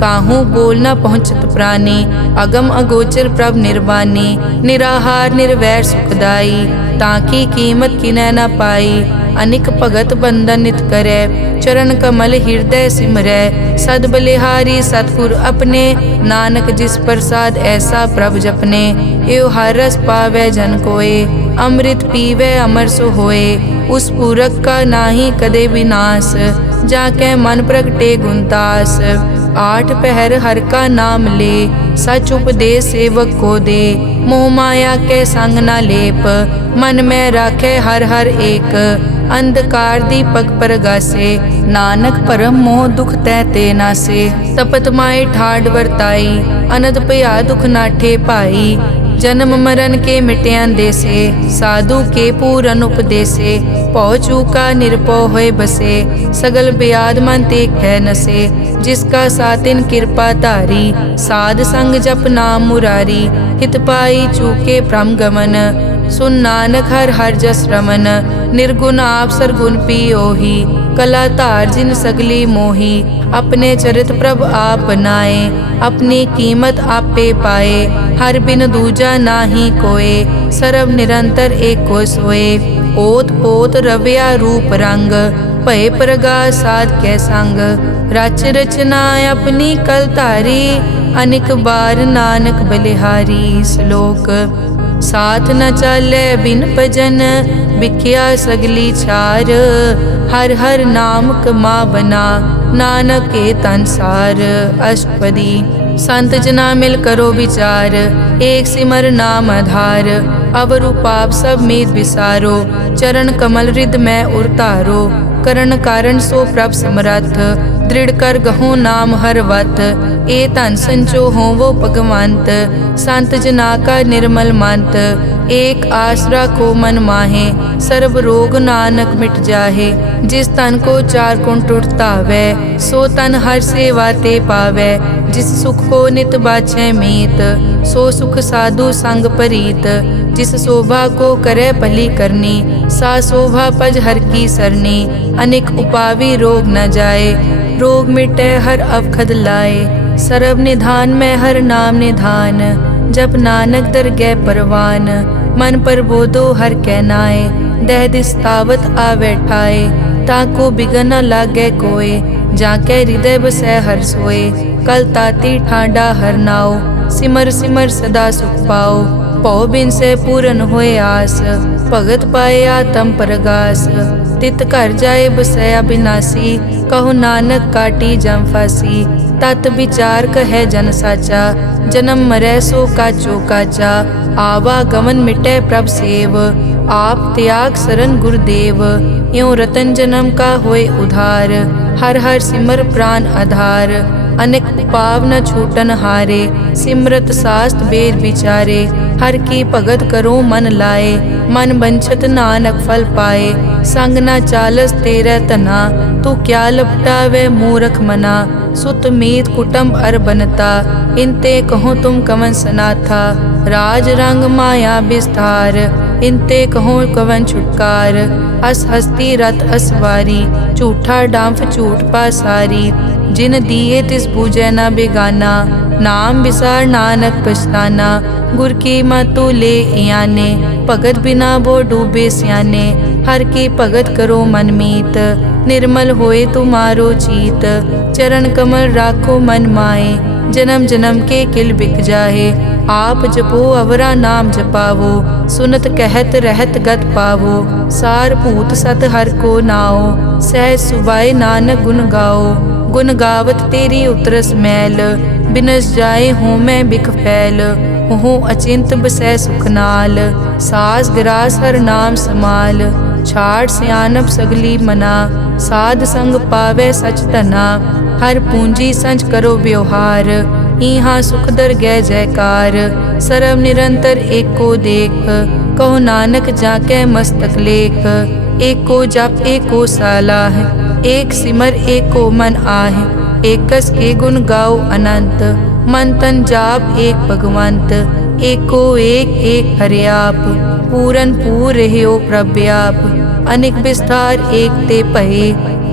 काहू बोल न पहुँचत प्राणी, अगम अगोचर प्रभ निर्वाणी, निराहार निर्वैर सुखदाई, ताकि कीमत किनै न पाई, अनिक भगत बंधन नित करै, चरण कमल हृदय सिमरै, सद बलिहारी सतगुर अपने, नानक जिस प्रसाद ऐसा प्रभ जपने, एव हर रस पावै जन कोय, अमृत पीवै अमर सो होए, उस पूरक का नाही कदे विनाश, जाके मन प्रगटे गुणतास, आठ पहर हर का नाम ले, सच उपदेश सेवक को दे। मोह माया के संग न लेप, मन में राखे हर हर एक। अंधकार दीपक परगासे, नानक परम मोह दुख तैते नासे। तपत माए ठाड वर्ताई, अनद पया दुख नाठे पाई। जन्म मरण के मिट्यां देसे, साधु के पूरन उपदेसे। पौ चूका निरपौ होए बसे, सगल ब्याद मन ते कै नसे। जिसका सातिन कृपा धारी, साध संग जप नाम मुरारी। हित पाई चूके भ्रम गमन, सुन नानक हर हर जस रमन। निर्गुण आप सरगुण पियोही, कला धार जिन सगली मोही। अपने चरित प्रभ आप बनाए, अपनी कीमत आपे पाए। हर बिन दूजा नाही कोय, सर्व निरंतर एको सोए। ओत पोत रव्या रूप रंग, भय प्रगास साध कै संग। रच रचना अपनी कल धारी, अनेक बार नानक बलिहारी। श्लोक साथ न चाले बिन भजन, बिख्या सगली छार। हर हर नाम कमा बना, नानक के तन सार। अष्टपदी संत जना मिल करो विचार, एक सिमर नाम आधार। अवरु पाप सब मीत विसारो, चरण कमल हृद में उरतारो। करण कारण सो प्रभ समरथ, दृढ़ कर गहो नाम हर वत। ए धन संचो हो वो भगवंत, संत जना का निर्मल मंत। एक आसरा को मन माहे, सर्व रोग नानक मिट जाहे। जिस तन को चार कुण टूटता वै, सो तन हर सेवा ते पावै। जिस सुख को नित बाछै मीत, सो सुख साधु संग परीत। जिस शोभा को करे भली करनी, सा शोभा पज हर की सरनी। अनेक उपावी रोग न जाए, रोग मिटे हर अवखद लाए। सर्व निधान में हर नाम निधान, जप नानक दरगह परवान। मन पर बोधो हर कै नाए, दह दिस तावत आवे ठाए। ताको बिगन न लागे कोय, जाके हृदय बसै हर सोए। कल ताती ठाडा हर नाओ, सिमर सिमर सदा सुख पाओ। पौ बिन से पूरन होए आस, भगत पाए आत्म परगास। तित घर जाए बसै अविनाशी, कहो नानक काटी जम फासी। तत विचार कहे जन साचा, जन्म मरै सो काचो काचा। आवागमन मिटे प्रभ सेव, आप त्याग शरण गुरुदेव। यों रतन जन्म का होए उधार, हर हर सिमर प्राण आधार। अनेक पाव न छूटन हारे, सिमरत शास्त्र वेद विचारे। हर की भगत करो मन लाए, मन बंछत नानक फल पाए। संग न चालस तेरे तना, तू क्या लपटावे मूरख मना। सुत मीत कुटुंब अर बनता, इनते कहो तुम कवन सनाथा। राज रंग माया विस्तार, इनते कहो कवन छुटकार। अस हस्ती रथ असवारी, झूठा डांफ झूठ पासारी। जिन दिए तिस बूझे न बेगाना, नाम विसार नानक पछताना। गुर की मातु ले याने, भगत बिना वो डूबे स्याने। हर की भगत करो मन मीत, निर्मल होए तुम्हारो चीत। चरण कमल राखो मन माए, जन्म जन्म के किल बिक जाहे। आप जपो अवरा नाम जपावो, सुनत कहत रहत गत पावो। सार भूत सत हर को नाओ, सहज सुबाए नानक गुण गाओ। गुण गावत तेरी उतरस मैल, बिनस जाए हूँ मैं बिख फैल। हूँ अचिंत बसै सुख नाल, सास गिरास हर नाम समाल। छाड़ सियानप सगली मना, साध संग पावे सच तना। हर पूंजी संच करो व्यवहार, इहाँ सुख दर गै जयकार। सर्व निरंतर एको देख, कहो नानक जाके मस्तक लेख। एको जप एको सालाह, एक सिमर एको मन आह। एकस के गुण गाओ अनंत, मन तन जाप एक भगवंत। एको एक एक हरियाप, पूरन पूर रह्यो प्रव्याप। अनेक विस्तार एक ते पहे,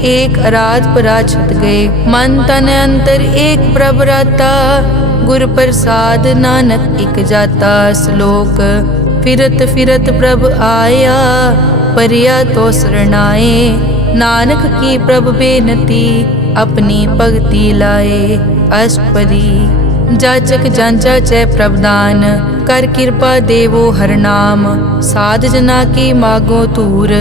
एक अराध पराछत गए। मन तन अंतर एक प्रभ राता, गुर प्रसाद नानक इक जाता। श्लोक फिरत फिरत प्रभ आया, परिया तो शरणाए। नानक की प्रभ बेनती, अपनी भगति लाए। अष्टपदी जाचक जांचा चै प्रभदान, कर कृपा देवो हर नाम। साध जना की मागो तूर,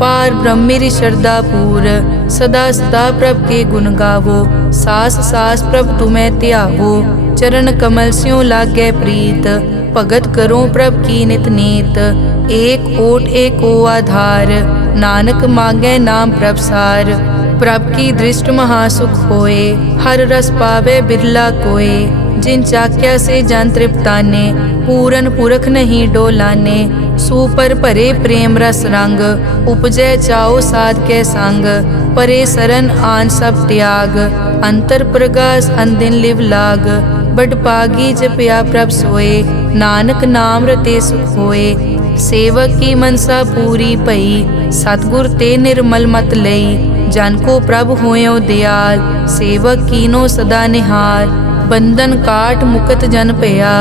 पार ब्रह्म मेरी श्रद्धा पूर। सदा सदा प्रभ के गुण गावो, सास सास प्रभ तुम्हें त्यावो। चरण कमल स्यों लागे प्रीत, भगत करो प्रभ की नित नीत। एक ओट एको आधार, नानक मांगे नाम प्रभ सार। प्रभ की दृष्ट महासुख होए, हर रस पावे बिरला कोय। जिन चाक्या से जन तृप्ताने, पूरन पुरख नहीं डोलाने। सुपर भरे प्रेम रस रंग, उपजै चाओ साध के संग। परे सरन आन सब त्याग, अंतर प्रगास अनदिन लिव लाग। बड़ पागी जपया प्रभ सोए, नानक नाम रते सुख होए। सेवक की मनसा पूरी पई, सतगुर ते निर्मल मत लई। जन को प्रभ होयो दयाल, सेवक कीनो सदा निहाल। बंधन काट मुकत जन पया,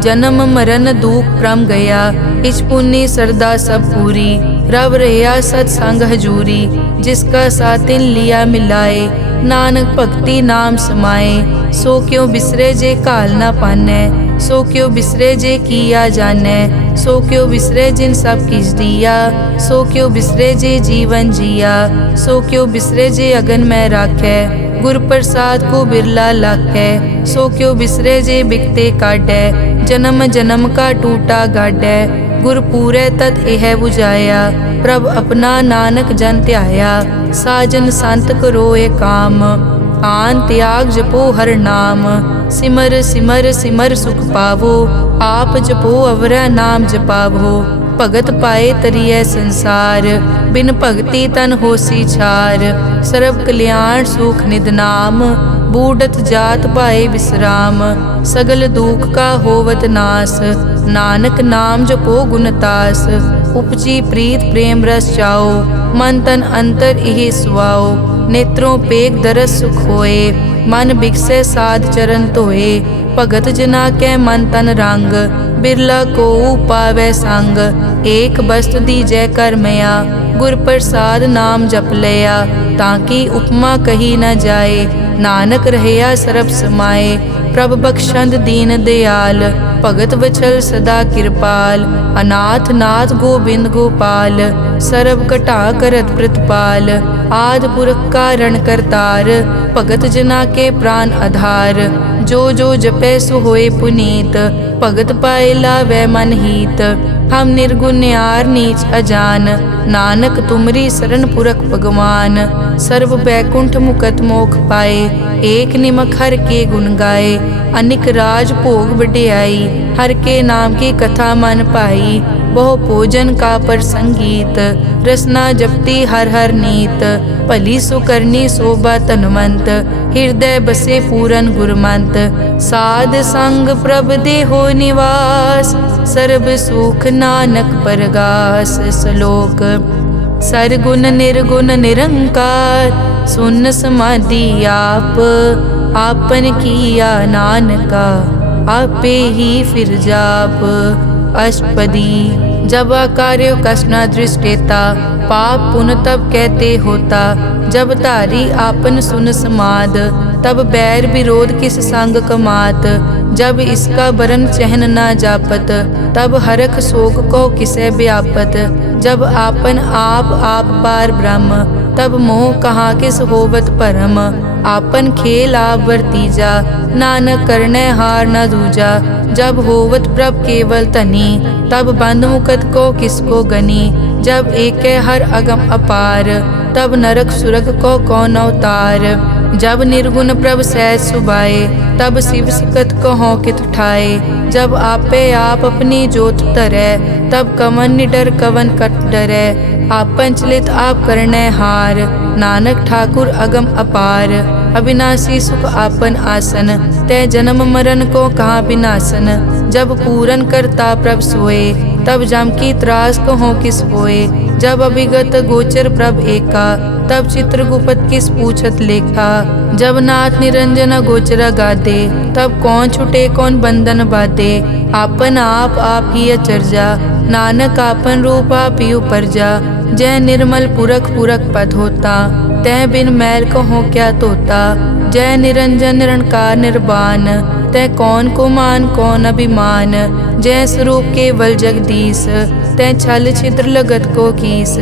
जन्म मरण दुख प्रम गया। इच पुण्य सरदा सब पूरी, रव रहा सत्संग हजूरी। जिसका सातिन लिया मिलाए, नानक भक्ति नाम समाए। सो क्यों बिसरे जे काल ना पाने, सो क्यों बिसरे जे किया जाने। सो क्यों बिसरे जिन सब किस दिया, सो क्यों बिसरे जे जीवन जिया। सो क्यों बिसरे जे अगन में राखे, गुर प्रसाद को बिरला लाखे। सो क्यों बिसरे जे बिकते काटे, जन्म जन्म का टूटा गाडे। गुर पूरे तत् एह बुझाया, प्रभ अपना नानक जन त्याया। साजन संत करो ए काम, आन त्याग जपो हर नाम। सिमर सिमर सिमर सुख पावो, आप जपो अवरा नाम जपावो। भगत पाए तरिए संसार, बिन भगति तन होसी छार। सर्व कल्याण सुख निद नाम, बूढ़त जात पाए विश्राम। सगल दुख का होवत नास, नानक नाम जपो गुणतास। उपजी प्रीत प्रेम रस चाओ, मन तन अंतर इहि सुआओ। नेत्रों पेग दरस सुख होए, मन बिकसे साध चरण धोए। भगत जना के मन तन रंग, बिरला को पावे संग। एक बस्त दीजै कर मया, गुर प्रसाद नाम जप लिया। ताकि उपमा कही न जाए, नानक रहया सरब समाए। प्रभ बख्शंद दीन दयाल, भगत वचल सदा कृपाल। अनाथ नाथ गोबिंद गोपाल, सरब कटा करत प्रतिपाल। आद पुरख कारण करतार, भगत जना के प्राण आधार। जो जो जपै सो होए पुनीत, भगत पाए लावै मन हीत। हम निर्गुण न्यार नीच अजान, नानक तुमरी शरण पुरख भगवान। सर्व बैकुंठ मुकत मोख पाए, एक निमक हर के गुण गाए। अनिक राज भोग वड्याई, हर के नाम की कथा मन पाई। बहु भोजन का पर संगीत, रसना जपती हर हर नीत। भली सो करनी शोभा तनवंत, हृदय बसे पूरन गुरमंत। साध संग प्रभ देहो निवास, सर्ब सुख नानक परगास। श्लोक सरगुण निर्गुण निरंकार, सुन समाधि आप। आपन किया नानका, आपे ही फिर जाप। अष्टपदी जब कार्य कष्ट न दृष्टेता, पाप पुण्य तब कहते होता। जब धारी आपन सुन समाद, तब बैर विरोध किस संग कमात। जब इसका बरन चहन न जापत, तब हरख शोक को किसे व्यापत। जब आपन आप पार ब्रह्म, तब मोह कहाँ किस होवत परम। आपन खेल आप वर्तीजा, नानक करने हार न दूजा। जब होवत प्रभ केवल तनी, तब बंद मुकत को किसको गनी। जब एक हर अगम अपार, तब नरक सुरग को कौन अवतार। जब निर्गुण प्रभ सहज सुभाए, तब शिव सकत कहो कित ठाए। जब आपे आप अपनी जोत तरै, तब कवन निडर कवन कट डरै। आपन चलित आप करने हार, नानक ठाकुर अगम अपार। अविनाशी सुख आपन आसन, तै जन्म मरण को कहाँ विनाशन। जब पूरन करता प्रभ सोए, तब जम की त्रास कहो किस होए। जब अभिगत गोचर प्रभ एका, तब चित्रगुप्त किस पूछत लेखा। जब नाथ निरंजन गोचर गादे, तब कौन छुटे कौन बंधन बाधे। आपन आप ही अचरजा, नानक आपन रूप आप ही उपरजा। जय निर्मल पुरख पुरख पद होता, तै बिन मैल कहो क्या तोता। जय निरंजन निरंकार निर्वाण, तै कौन को मान कौन अभिमान। जय स्वरूप केवल जगदीश, तै छल छिद्र लगत को कीस।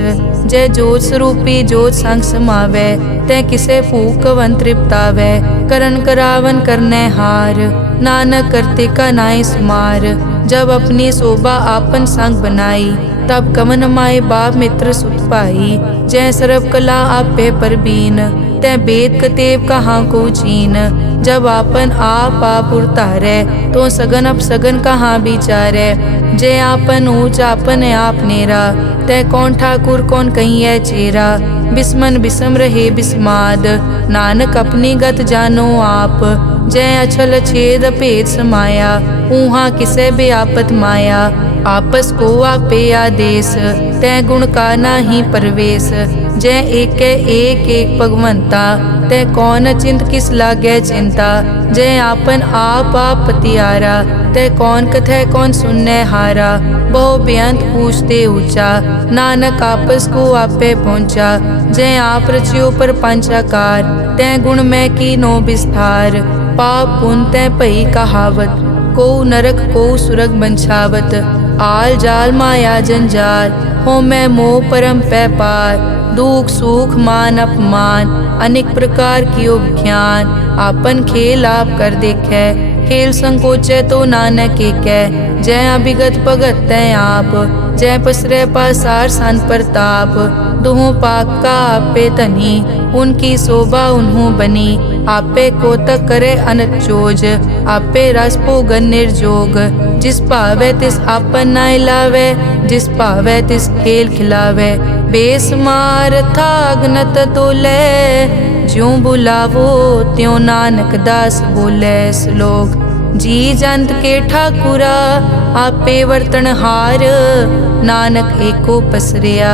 जय जोत स्वरूपी जोत संग समावै, तै किसे भूख कवन तृप्तावै। करन करावन करनै हार, नानक करते का नाय सुमार। जब अपनी शोभा आपन संग बनाई, तब कवन माए बाप मित्र सुत पाई। जय सर्व कला आपे परबीन, तै वेद कतेब कहाँ को चीन। जब आपन आप उतारै, तो सगन अपसगन कहाँ विचारै। जय आपन ऊंच आपन आप नेरा, तै कौन ठाकुर कौन कहिए चेरा। बिस्मन बिसम रहे बिस्माद, नानक अपनी गत जानो आप। जय अछल छेद भेद समाया, ऊहा किसे बेआपत माया। आपस को आपे आदेश, तै गुण का नाही परवेश। जय एक भगवंता, तै कौन चिंत किस लागे चिंता। जय आपन आप पतियारा, तै कौन कथै कौन सुनने हारा। बहु बेअंत पूछते ऊंचा, नानक आपस को आपे पहुँचा। जय आप रचियो पर पंचाकार, तै गुण में कीनो विस्तार। पाप पुण्य तै पई कहावत, को नरक को सुरग बंछावत। आल जाल माया जंजाल, हो मैं मोह परम पै पार। दुख सुख मान अपमान, अनेक प्रकार कियो विख्यान। आपन खेल आप कर देखे, खेल संकोचे तो नानक एकै। जय अभिगत भगत तै आप, जय पसरे पासार सन प्रताप। दुहों पाक का आपे तनी, उनकी शोभा उन्हों बनी। आपे कोतक करे अनत चोज, आपे रस भोगन निर्जोग। जिस भावे तिस आपन नाय लावे, जिस भावे तिस खेल खिलावे। बेसमार था अगनत तोले, ज्यों बुलावो त्यों नानक दास बोले। श्लोक जी जंत के ठाकुरा, आपे वर्तन हार। नानक एको पसरिया,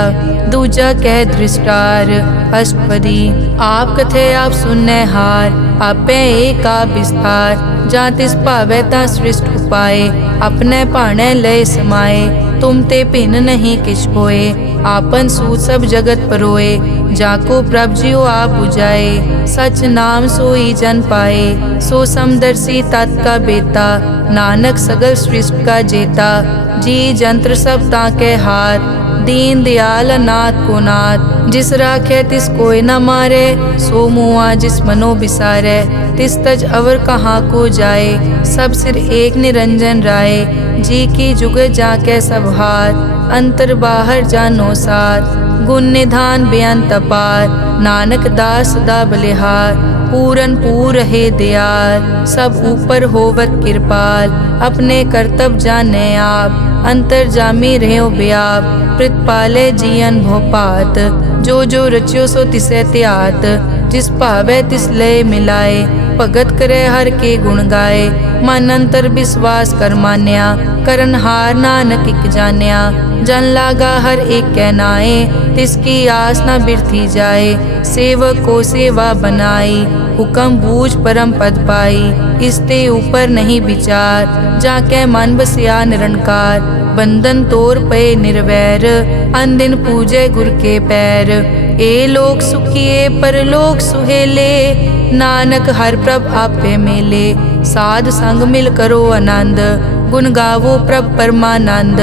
दूजा कह दृष्टार। अष्टपदी आप कथे आप सुनने हार, आपे एक आप विस्तार। जा तिस भावे ता सृष्ट उपाय, अपने भाणे लय समाए। तुम ते भिन्न नहीं किछ होए, आपन सूत सब जगत परोए। जाको प्रभ जियो आप बुझाए, सच नाम सोई जन पाए। सो समदर्शी तत् का बेता, नानक सगल सृष्टि का जेता। जी जंत्र सब ताके हाथ, दीन दयाल अनाथ को नाथ। जिस राखे तिस कोई न मारे, सो मुआ जिस मनो बिसारे। तिस तज अवर कहाँ को जाए, सब सिर एक निरंजन राय। जी की जुग जाके सब हाथ, अंतर बाहर जानो साथ। गुण निधान बेअंत अपार, नानक दास सदा बलिहार। पूरन पूर रहे दयाल, सब ऊपर होवत कृपाल। अपने कर्तव्य जाने आप, अंतर जामी रहो व्याप। प्रतिपाले जियन भोपात, जो जो रचियो सो तिसे त्यात। जिस भावे तिस लय मिलाए, भगत करे हर के गुण गाए। मन अंतर विश्वास कर मान्या, करन हार नानक इक जान्या। जन लागा हर एक कै नाए, तिसकी आस न बिरथी जाए। सेवक को सेवा बनाई, हुक्म बूझ परम पद पाई। इसते ऊपर नहीं विचार, जाके मन बसिया निरंकार। बंधन तोर पे निर्वैर, अन दिन पूजे गुर के पैर। ए लोक सुखिए परलोक सुहेले, नानक हर प्रभ आपे मेले। साध संग मिल करो आनंद, गुण गावो प्रभ परमानंद।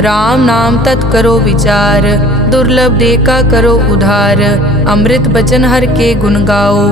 राम नाम तत् करो विचार, दुर्लभ देखा करो उधार। अमृत बचन हर के गुण गाओ,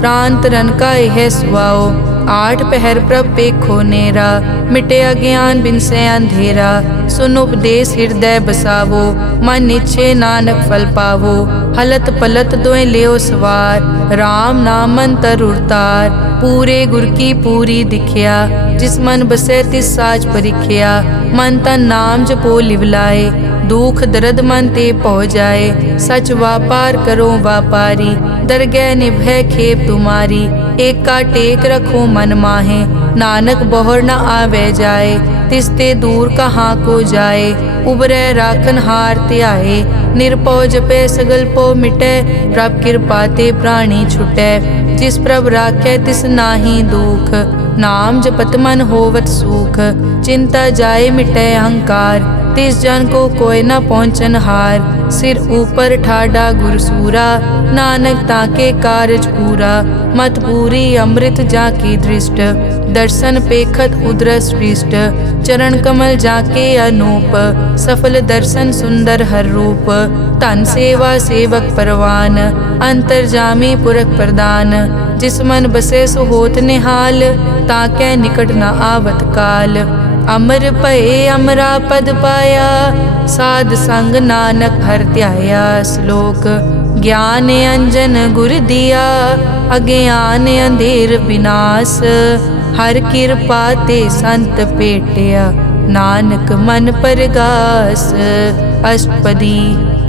प्राण तरन का यह सुआओ। आठ पहर प्रभ पेखो नेरा, मिटे अज्ञान बिन से अंधेरा। सुन उपदेश हृदय बसावो, मन इच्छे नानक फल पावो। हलत पलत दोए लियो सवार, राम नाम अंतर उरतार। पूरे गुर की पूरी दिखिया, जिस मन बसे तिस साज परिख्या। मन तन नाम जपो लिवलाए, दुख दर्द मन ते पौ जाए। सच व्यापार करो व्यापारी, दरगह निभय खेप तुम्हारी। एक का टेक रखो मन माहे, नानक बहुर न आवे जाए। तिसते दूर कहाँ को जाए, उबरे राखन हार त्याए। निरपौ जपे सगल पो मिटे, प्रभ कृपा ते प्राणी छुटे। जिस प्रभ राखे तिस नाही दुख, नाम जपत मन होवत सुख। चिंता जाए मिटे अहंकार, तिस जन को कोय न पहुँचन हार। सिर ऊपर ठाडा गुरसूरा, नानक ताके कारज पूरा। मत पूरी अमृत जाकी दृष्ट, दर्शन पेखत उदरस पृष्ठ। चरण कमल जाके अनूप, सफल दर्शन सुंदर हर रूप। धन सेवा सेवक परवान, अंतर्जामी पुरख प्रदान। जिस मन बसे सो होत निहाल, ताकै निकट न आवत काल। अमर भये अमरा पद पाया, साध संग नानक हर ध्याया। श्लोक ज्ञान अंजन गुर दिया, अज्ञान अंधेर विनाश। हर कृपा ते संत पेटिया, नानक मन परगास। अष्टपदी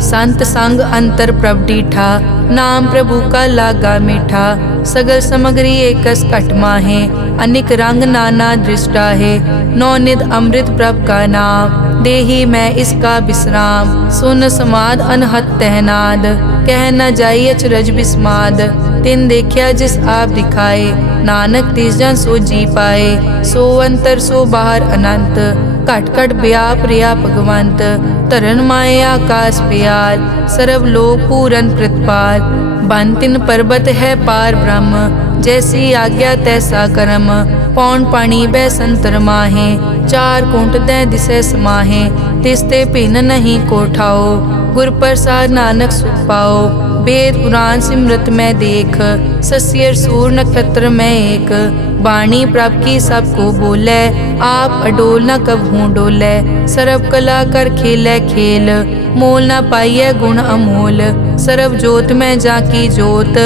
संत संग अंतर प्रभ डीठा, नाम प्रभु का लागा मीठा। सगल समग्री एकस घट माहे, अनिक रंग नाना दृष्टा है। नौनिध अमृत प्रभ का नाम, देही मैं इसका विश्राम। सुन समाद अनहत तहनाद, कह न जाई अचरज बिस्माद। तिन देखिया जिस आप दिखाए, नानक तिस जन सो जी पाए। सो अंतर सो बाहर अनंत, घट घट व्याप रिया भगवंत। धरन माए आकाश प्यार, सर्व लोक पूरन प्रतिपाल। बन तिन पर्वत है पार ब्रह्म, जैसी आज्ञा तैसा कर्म। पौन पानी बै संतर माहे, चार कुंट दै दिसै समाहे। तिसते भिन्न नहीं को ठाओ, गुर प्रसाद नानक सुख पाओ। वेद पुराण सिमरत में देख, सस्यर सूर नक्षत्र में एक। वाणी प्रभ की सबको बोले, आप अडोल न कबहूँ डोले। सर्व कला कर खेलै खेल, मोल न पाइयै गुण अमोल। सर्व जोत में जाकी जोत,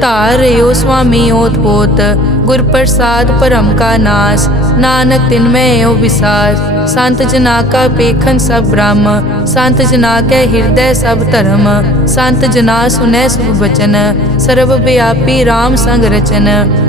धार रहो स्वामी ओत पोत। गुर प्रसाद परम का नाश, नानक तिन में यो विसास। संत जना का पेखन सब ब्रह्म, संत जना के हृदय सब धर्म। संत जना सुनै शुभ वचन, सर्व व्यापी राम संग रचन।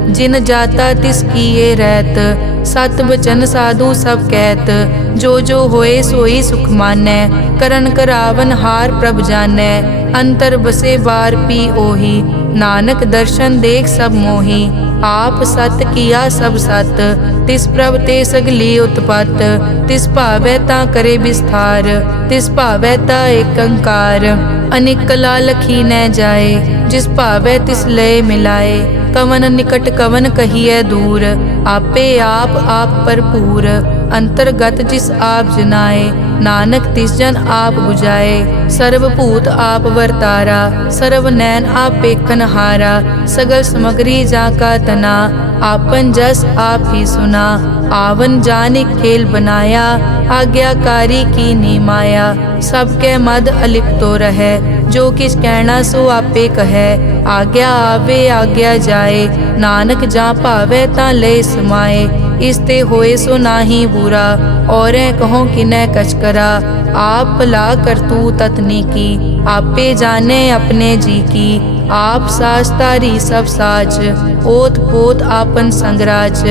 जिन जाता तिस किए रहत, सत वचन साधु सब कहत। जो जो होए सोई सुख मानै, करन करावन हार प्रभ जानै। अंतर बसे बार पी ओही, नानक दर्शन देख सब मोही। आप सत किया सब सत, तिस प्रभ ते सगली उत्पत। तिस भावै ता करे विस्तार, तिस भावै ता एकंकार। अनेक कला लखी न जाए, जिस भावै तिस लय मिलाए। कवन निकट कवन कहिए दूर, आपे आप भरपूर। अंतर्गत जिस आप जनाए, नानक तिस जन आप बुझाए। सर्वभूत आप वर्तारा, सर्व नैन आप पेखन हारा। सगल समग्री जाका तना, आपन जस आप ही सुना। आवन जानि खेल बनाया, आज्ञाकारी की नी माया। सबके मद अलिप्तो रहे, जो किस कहना सो आपे कहे। आज्ञा आवे आज्ञा जाए, नानक जा भावे ता ले समाए। इसते होए सो नाही बुरा, औरें कहो किनै कछ करा। आप भला करतू ततनी की, आपे जाने अपने जी की। आप साज तारी सब साज, ओत पोत आपन संगराज।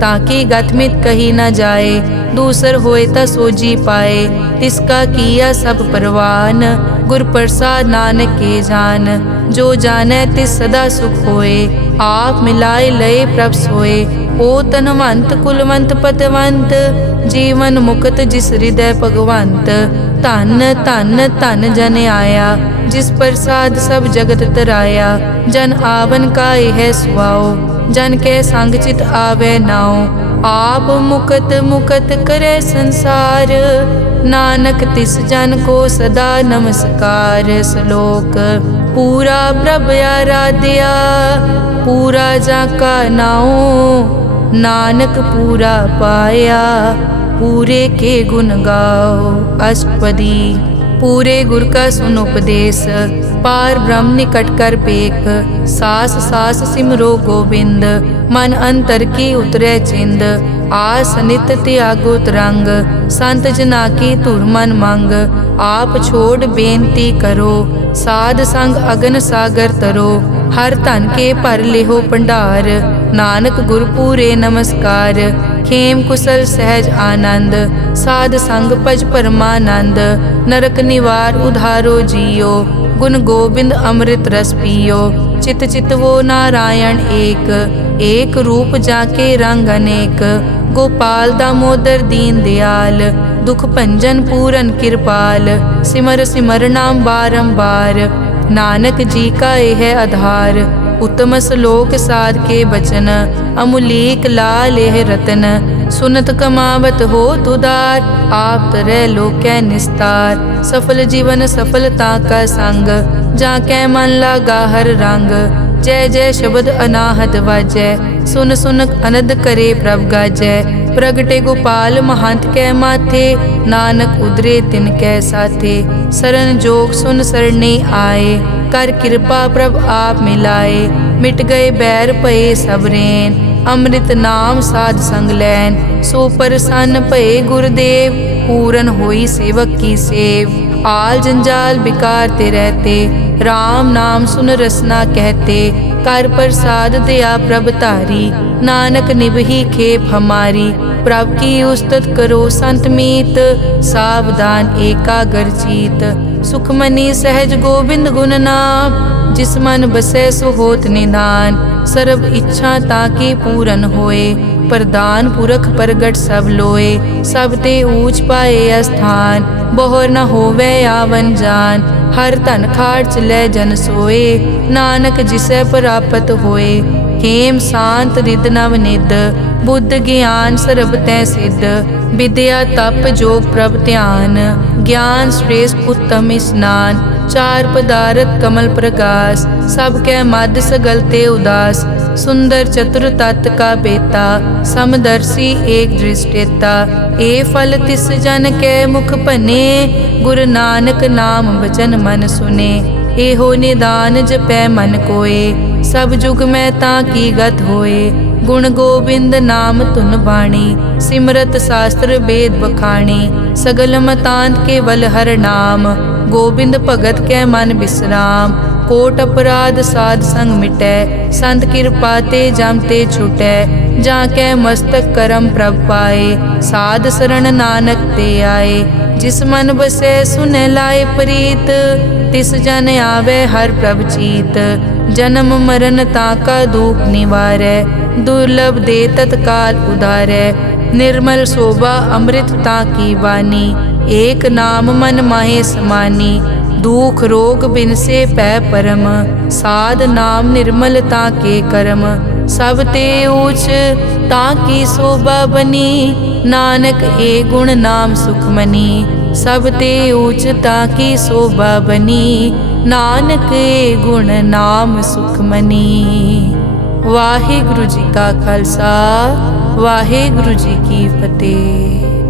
ताकि गतमित कही न जाए, दूसर होए ता सोजी पाए। तिसका किया सब परवान, गुर प्रसाद नानक के जान। जो जाने तिस सदा सुख होए, आप मिलाए लय प्रभ सोए। ओ तनवंत कुलवंत पतवंत, जीवन मुक्त जिस हृदय भगवंत। धन धन धन जन आया, जिस प्रसाद सब जगत तराया। जन आवन का यह सुआओ, जन के संग चित आवे नाओ। आप मुकत मुकत करे संसार, नानक तिस जन को सदा नमस्कार। श्लोक पूरा प्रभ आराध्या, पूरा जाका नाओ। नानक पूरा पाया, पूरे के गुण गाओ। अष्टपदी पूरे गुर का सुन उपदेश, पार ब्रह्म निकट कर पेख। सास सास सिमरो गोविंद, मन अंतर की उतरे चिंद। आस नित त्यागो तरंग, संत जना की धुर मन मंग। आप छोड़ बेनती करो, साध संग अगन सागर तरो। हर धन के भर लेहो भंडार, नानक गुर पूरे नमस्कार। खेम कुशल सहज आनंद, साध संग भज परमानंद। नरक निवार उधारो जियो, गुण गोविंद अमृत रस पियो। चित चित वो नारायण एक, एक रूप जाके रंग अनेक। गोपाल दामोदर दीन दयाल, दुख भंजन पूरन कृपाल। सिमर सिमर नाम बारंबार, नानक जी का यह आधार। उत्तम श्लोक साध के बचन, अमुलीक लाल यह रतन। सुनत कमावत हो तुदार, आप तरह लोकै निस्तार। सफल जीवन सफलता का संग, जाकै मन लागा हर रंग। जय जय शब्द अनाहत वाजै, सुन सुन अनद करे प्रभ गाजै। प्रगटे गोपाल महंत कै माथे, नानक उदरे तिन कै साथे। सरन जोग सुन सरने आए, कर कृपा प्रभ आप मिलाए। मिट गए बैर भये सब रैन, अमृत नाम साध संग लैन। सो प्रसन्न भये गुरुदेव, पूरन होई सेवक की सेव। आल जंजाल बिकार ते रहते, राम नाम सुन रसना कहते। कर प्रसाद दया प्रभ तारी, नानक निभही खेप हमारी। प्रभ की उस्तत करो संत मीत, सावधान एकाग्र चीत। सुखमनी सहज गोबिंद गुण नाम, जिस मन बसै सो होत निधान। सर्ब इच्छा ताकी पूरन होए, प्रदान पुरख प्रगट सब लोए। सब ते ऊंच पाए अस्थान, बहुर न होवे आवन जान। हर धन खार्च लै जन सोए, नानक जिसै प्राप्त होए। हेम शांत रिद नव निद, बुद्ध ज्ञान सर्ब तै सिद्ध। विद्या तप जोग प्रभ ध्यान, ज्ञान श्रेष्ठ उत्तम स्नान। चार पदारथ कमल प्रकाश, सब कै मद सगल ते उदास। सुंदर चतुर तत् का बेता, समदर्शी एक दृष्टेता। ए फल तिस जन कै मुख बने, गुरु नानक नाम वचन मन सुने। एहो निदान जपै मन कोय, सब जुग में ताकी गत होए। गुण गोबिंद नाम धुन बाणी, सिमरत शास्त्र वेद बखाणी। सगल मतांत केवल हर नाम, गोबिंद भगत कै मन विश्राम। कोट अपराध साध संग मिटै, संत कृपा ते जम ते छुटै। जाकै मस्तक करम प्रभ पाए, साध शरण नानक ते आए। जिस मन बसै सुनै लाए प्रीत, तिस जन आवे हर प्रभ चीत। जन्म मरण ताका दुख निवारै, दुर्लभ दे तत्काल उदारै। निर्मल शोभा अमृत ताकी वानी, एक नाम मन माहे समानी। दुख रोग बिनसे पै परम, साध नाम निर्मल ताके करम। सब ते ऊच ताकी शोभा बनी, नानक ए गुण नाम सुखमनी। सब ते ऊच ताकी शोभा बनी, नानक ए गुण नाम सुखमनी। वाहिगुरु जी का खालसा, वाहिगुरु जी की फतेह।